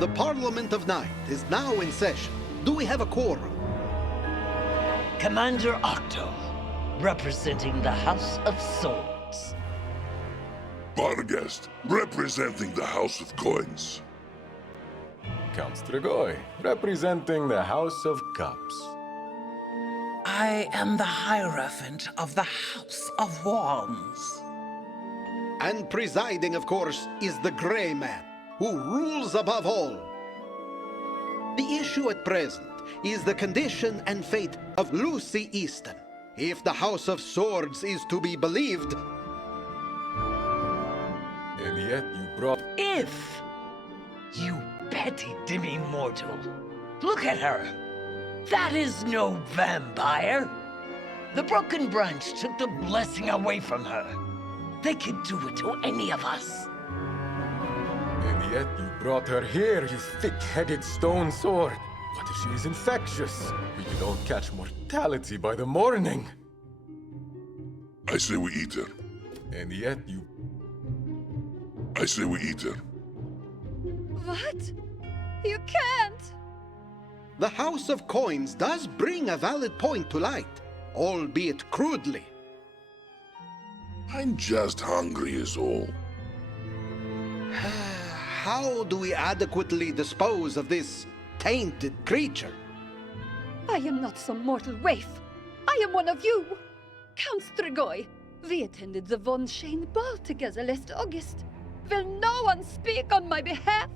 The Parliament of Night is now in session. Do we have a quorum? Commander Octo, representing the House of Swords. Barghest, representing the House of Coins. Count Strigoi, representing the House of Cups. I am the Hierophant of the House of Wands. And presiding, of course, is the Grey Man, who rules above all. The issue at present is the condition and fate of Lucy Easton. If the House of Swords is to be believed... And yet you brought... If! You petty demi-mortal. Look at her! That is no vampire! The Broken Branch took the blessing away from her. They could do it to any of us. And yet you brought her here, you thick-headed stone sword. What if she is infectious? We don't catch mortality by the morning. I say we eat her. And yet you... I say we eat her. What? You can't! The House of Coins does bring a valid point to light, albeit crudely. I'm just hungry is all. How do we adequately dispose of this tainted creature? I am not some mortal waif. I am one of you. Count Strigoi. We attended the Von Shane ball together last August. Will no one speak on my behalf?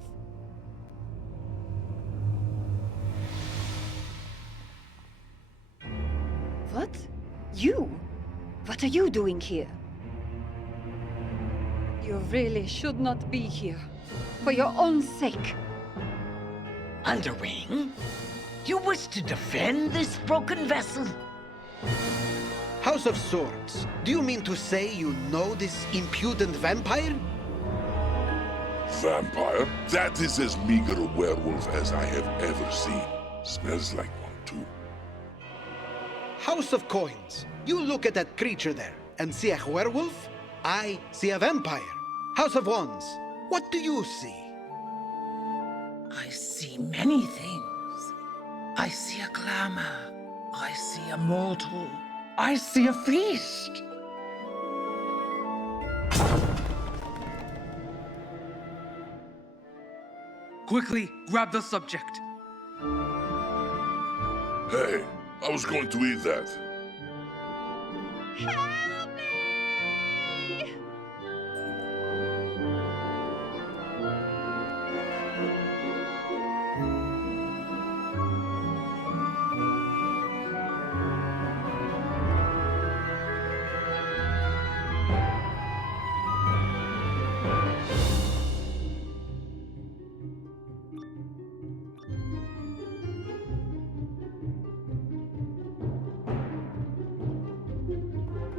What? You? What are you doing here? You really should not be here. For your own sake. Underwing? You wish to defend this broken vessel? House of Swords, do you mean to say you know this impudent vampire? Vampire? That is as meager a werewolf as I have ever seen. Smells like one, too. House of Coins, you look at that creature there and see a werewolf? I see a vampire. House of Wands, what do you see? I see many things. I see a glamour. I see a mortal. I see a feast. Quickly, grab the subject. Hey, I was going to eat that.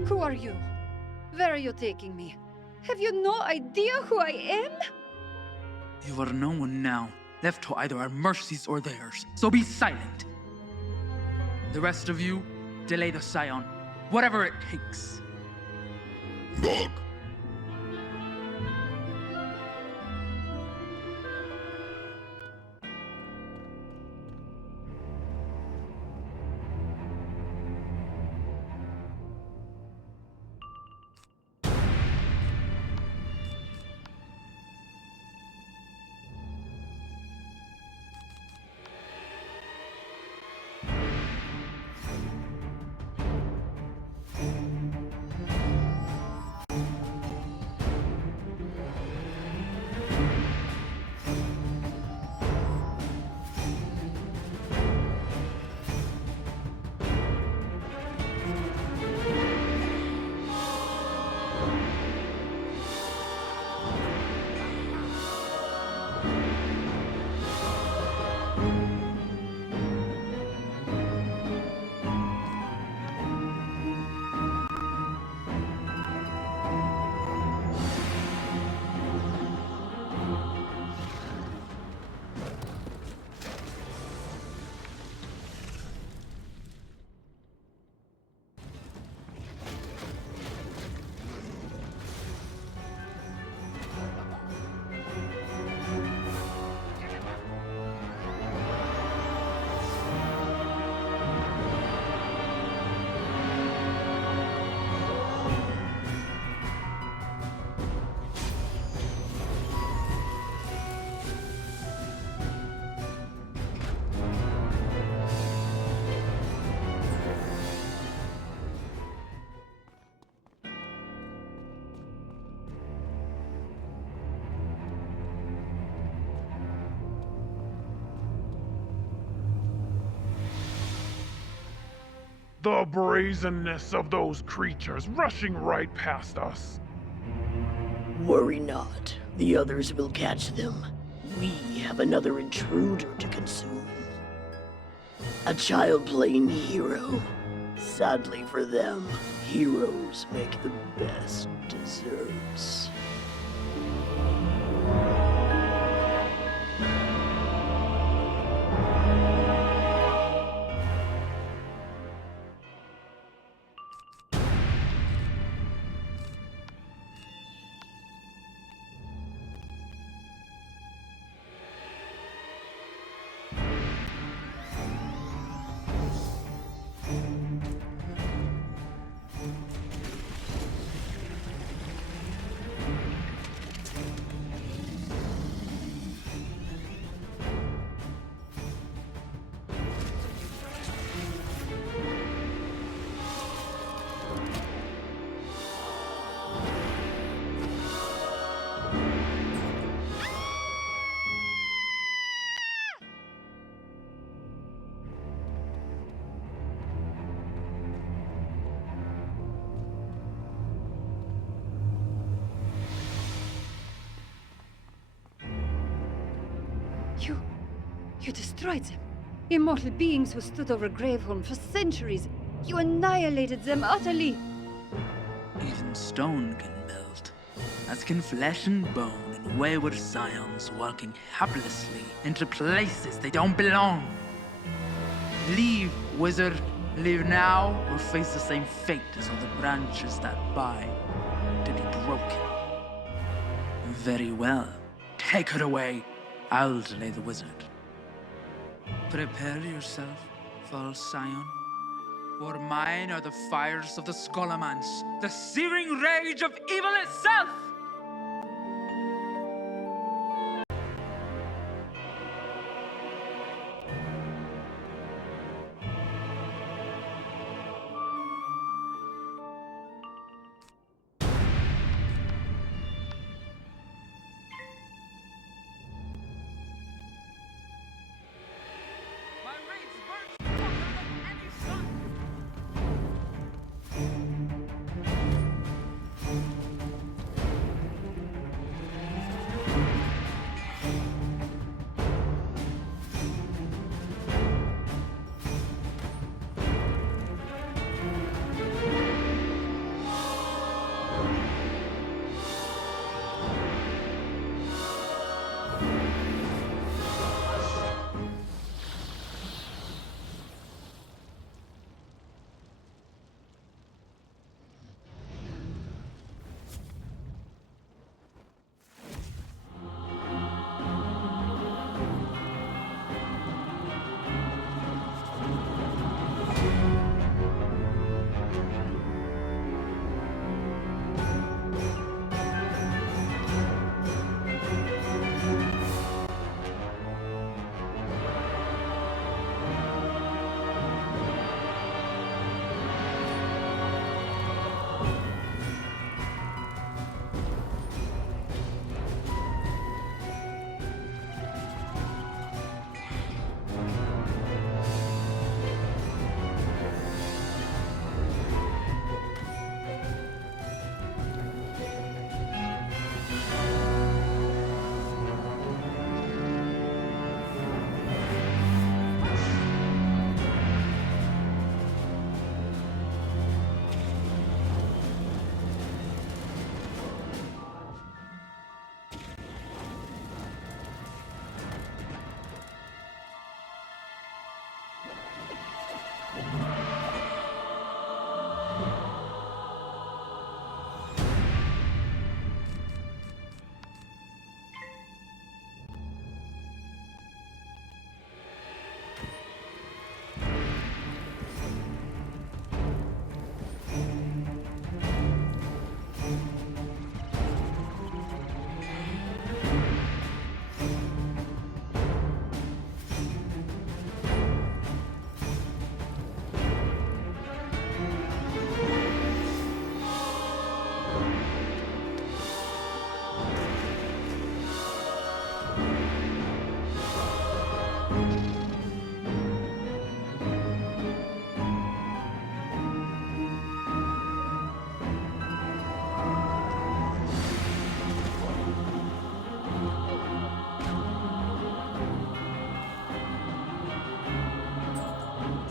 Who are you? Where are you taking me? Have you no idea who I am? You are no one now, left to either our mercies or theirs, so be silent. The rest of you, delay the scion, whatever it takes. Dog. The brazenness of those creatures rushing right past us. Worry not. The others will catch them. We have another intruder to consume. A child playing hero. Sadly for them, heroes make the best desserts. You destroyed them. Immortal beings who stood over Graveholm for centuries. You annihilated them utterly. Even stone can melt, as can flesh and bone and wayward scions walking helplessly into places they don't belong. Leave, wizard. Leave now, or face the same fate as all the branches that bind to be broken. Very well. Take her away. I'll delay the wizard. Prepare yourself, false scion. For mine are the fires of the Skullomance, the searing rage of evil itself!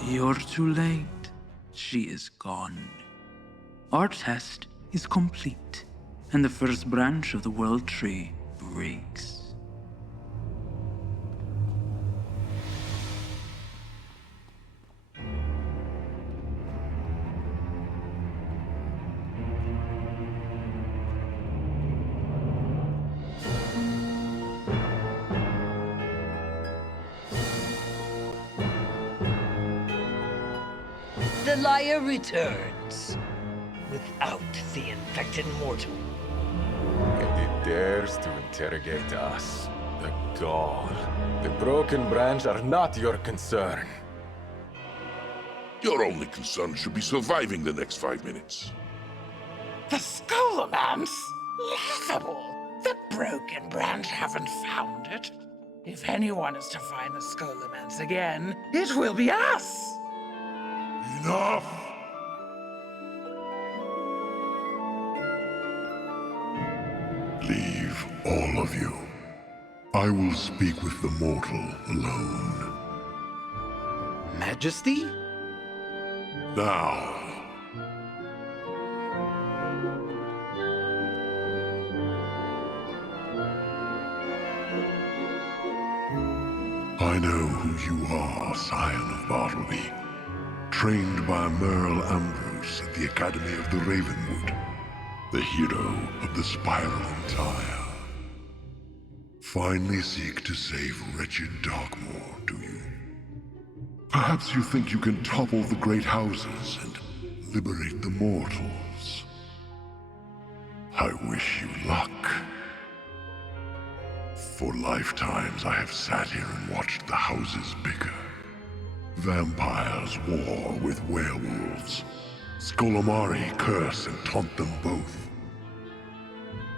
You're too late. She is gone. Our test is complete, and the first branch of the World Tree breaks. The liar returns, without the infected mortal. And he dares to interrogate us. The gall. The broken branch are not your concern. Your only concern should be surviving the next 5 minutes. The Skullomance? Laughable! The broken branch haven't found it. If anyone is to find the Skullomance again, it will be us! Enough! Leave, all of you. I will speak with the mortal alone. Majesty? Now. I know who you are, scion of Bartleby. Trained by Merle Ambrose at the Academy of the Ravenwood. The hero of the Spiraling Tire. Finally seek to save wretched Darkmoor, do you? Perhaps you think you can topple the great houses and liberate the mortals. I wish you luck. For lifetimes I have sat here and watched the houses bicker. Vampires war with werewolves. Scolomari curse and taunt them both.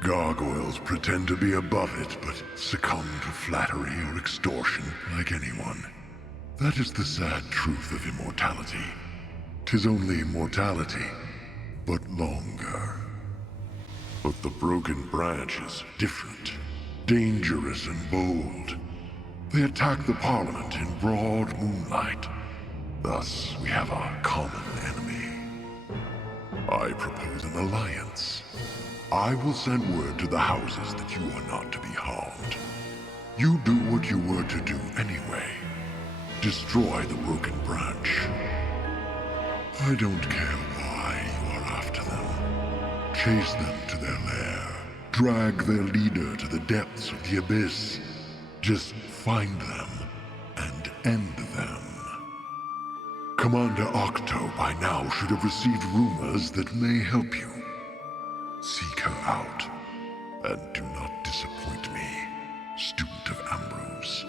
Gargoyles pretend to be above it, but succumb to flattery or extortion like anyone. That is the sad truth of immortality. 'Tis only mortality, but longer. But the broken branch is different, dangerous and bold. They attack the Parliament in broad moonlight. Thus, we have a common enemy. I propose an alliance. I will send word to the houses that you are not to be harmed. You do what you were to do anyway. Destroy the broken branch. I don't care why you are after them. Chase them to their lair. Drag their leader to the depths of the abyss. Just find them and end them. Commander Octo by now should have received rumors that may help you. Seek her out, and do not disappoint me, student of Ambrose.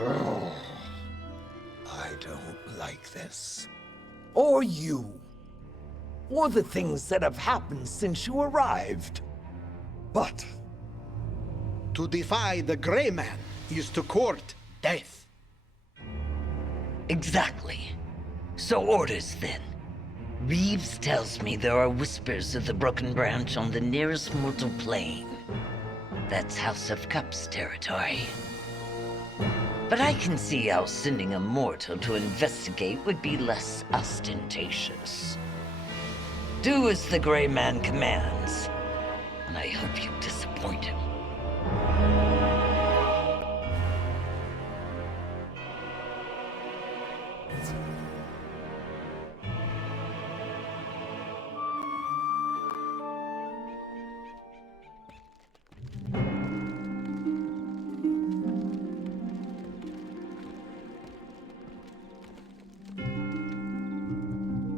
Oh, I don't like this. Or you. Or the things that have happened since you arrived. But to defy the Grey Man is to court death. Exactly. So orders then. Reeves tells me there are whispers of the broken branch on the nearest mortal plane. That's House of Cups territory. But I can see how sending a mortal to investigate would be less ostentatious. Do as the Grey Man commands, and I hope you disappoint him.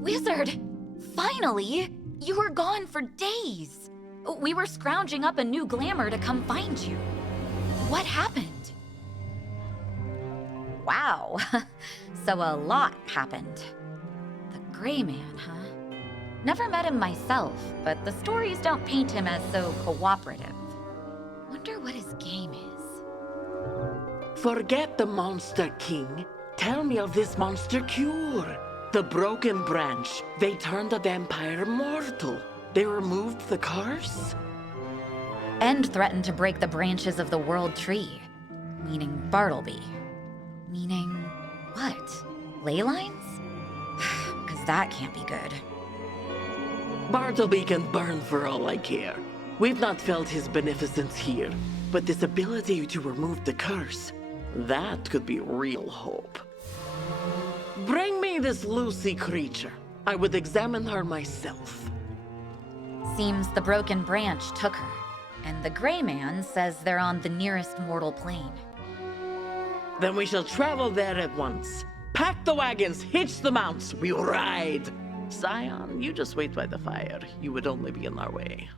Wizard! Finally! You were gone for days! We were scrounging up a new glamour to come find you. What happened? Wow. So a lot happened. The Grey Man, huh? Never met him myself, but the stories don't paint him as so cooperative. Wonder what his game is. Forget the Monster King. Tell me of this monster cure. The broken branch. They turned the vampire mortal. They removed the curse? And threatened to break the branches of the World Tree. Meaning Bartleby. Meaning what? Ley lines? Because that can't be good. Bartleby can burn for all I care. We've not felt his beneficence here, but this ability to remove the curse, that could be real hope. Bring me this Lucy creature. I would examine her myself. Seems the broken branch took her, and the Grey Man says they're on the nearest mortal plane. Then we shall travel there at once. Pack the wagons, hitch the mounts, we ride! Scion, you just wait by the fire. You would only be in our way.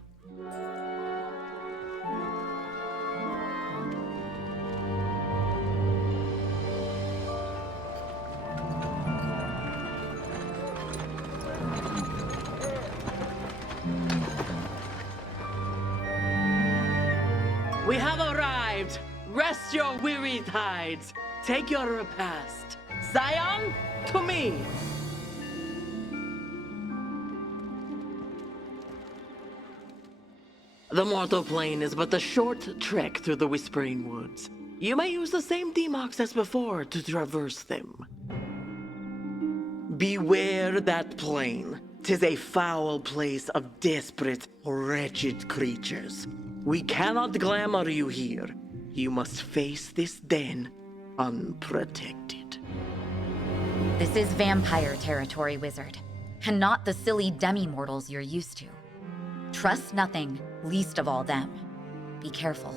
We have arrived! Rest your weary tides! Take your repast. Scion, to me! The mortal plane is but a short trek through the Whispering Woods. You may use the same Demox as before to traverse them. Beware that plane. 'Tis a foul place of desperate, wretched creatures. We cannot glamour you here. You must face this den unprotected. This is vampire territory, wizard, and not the silly demi-mortals you're used to. Trust nothing, least of all them. Be careful.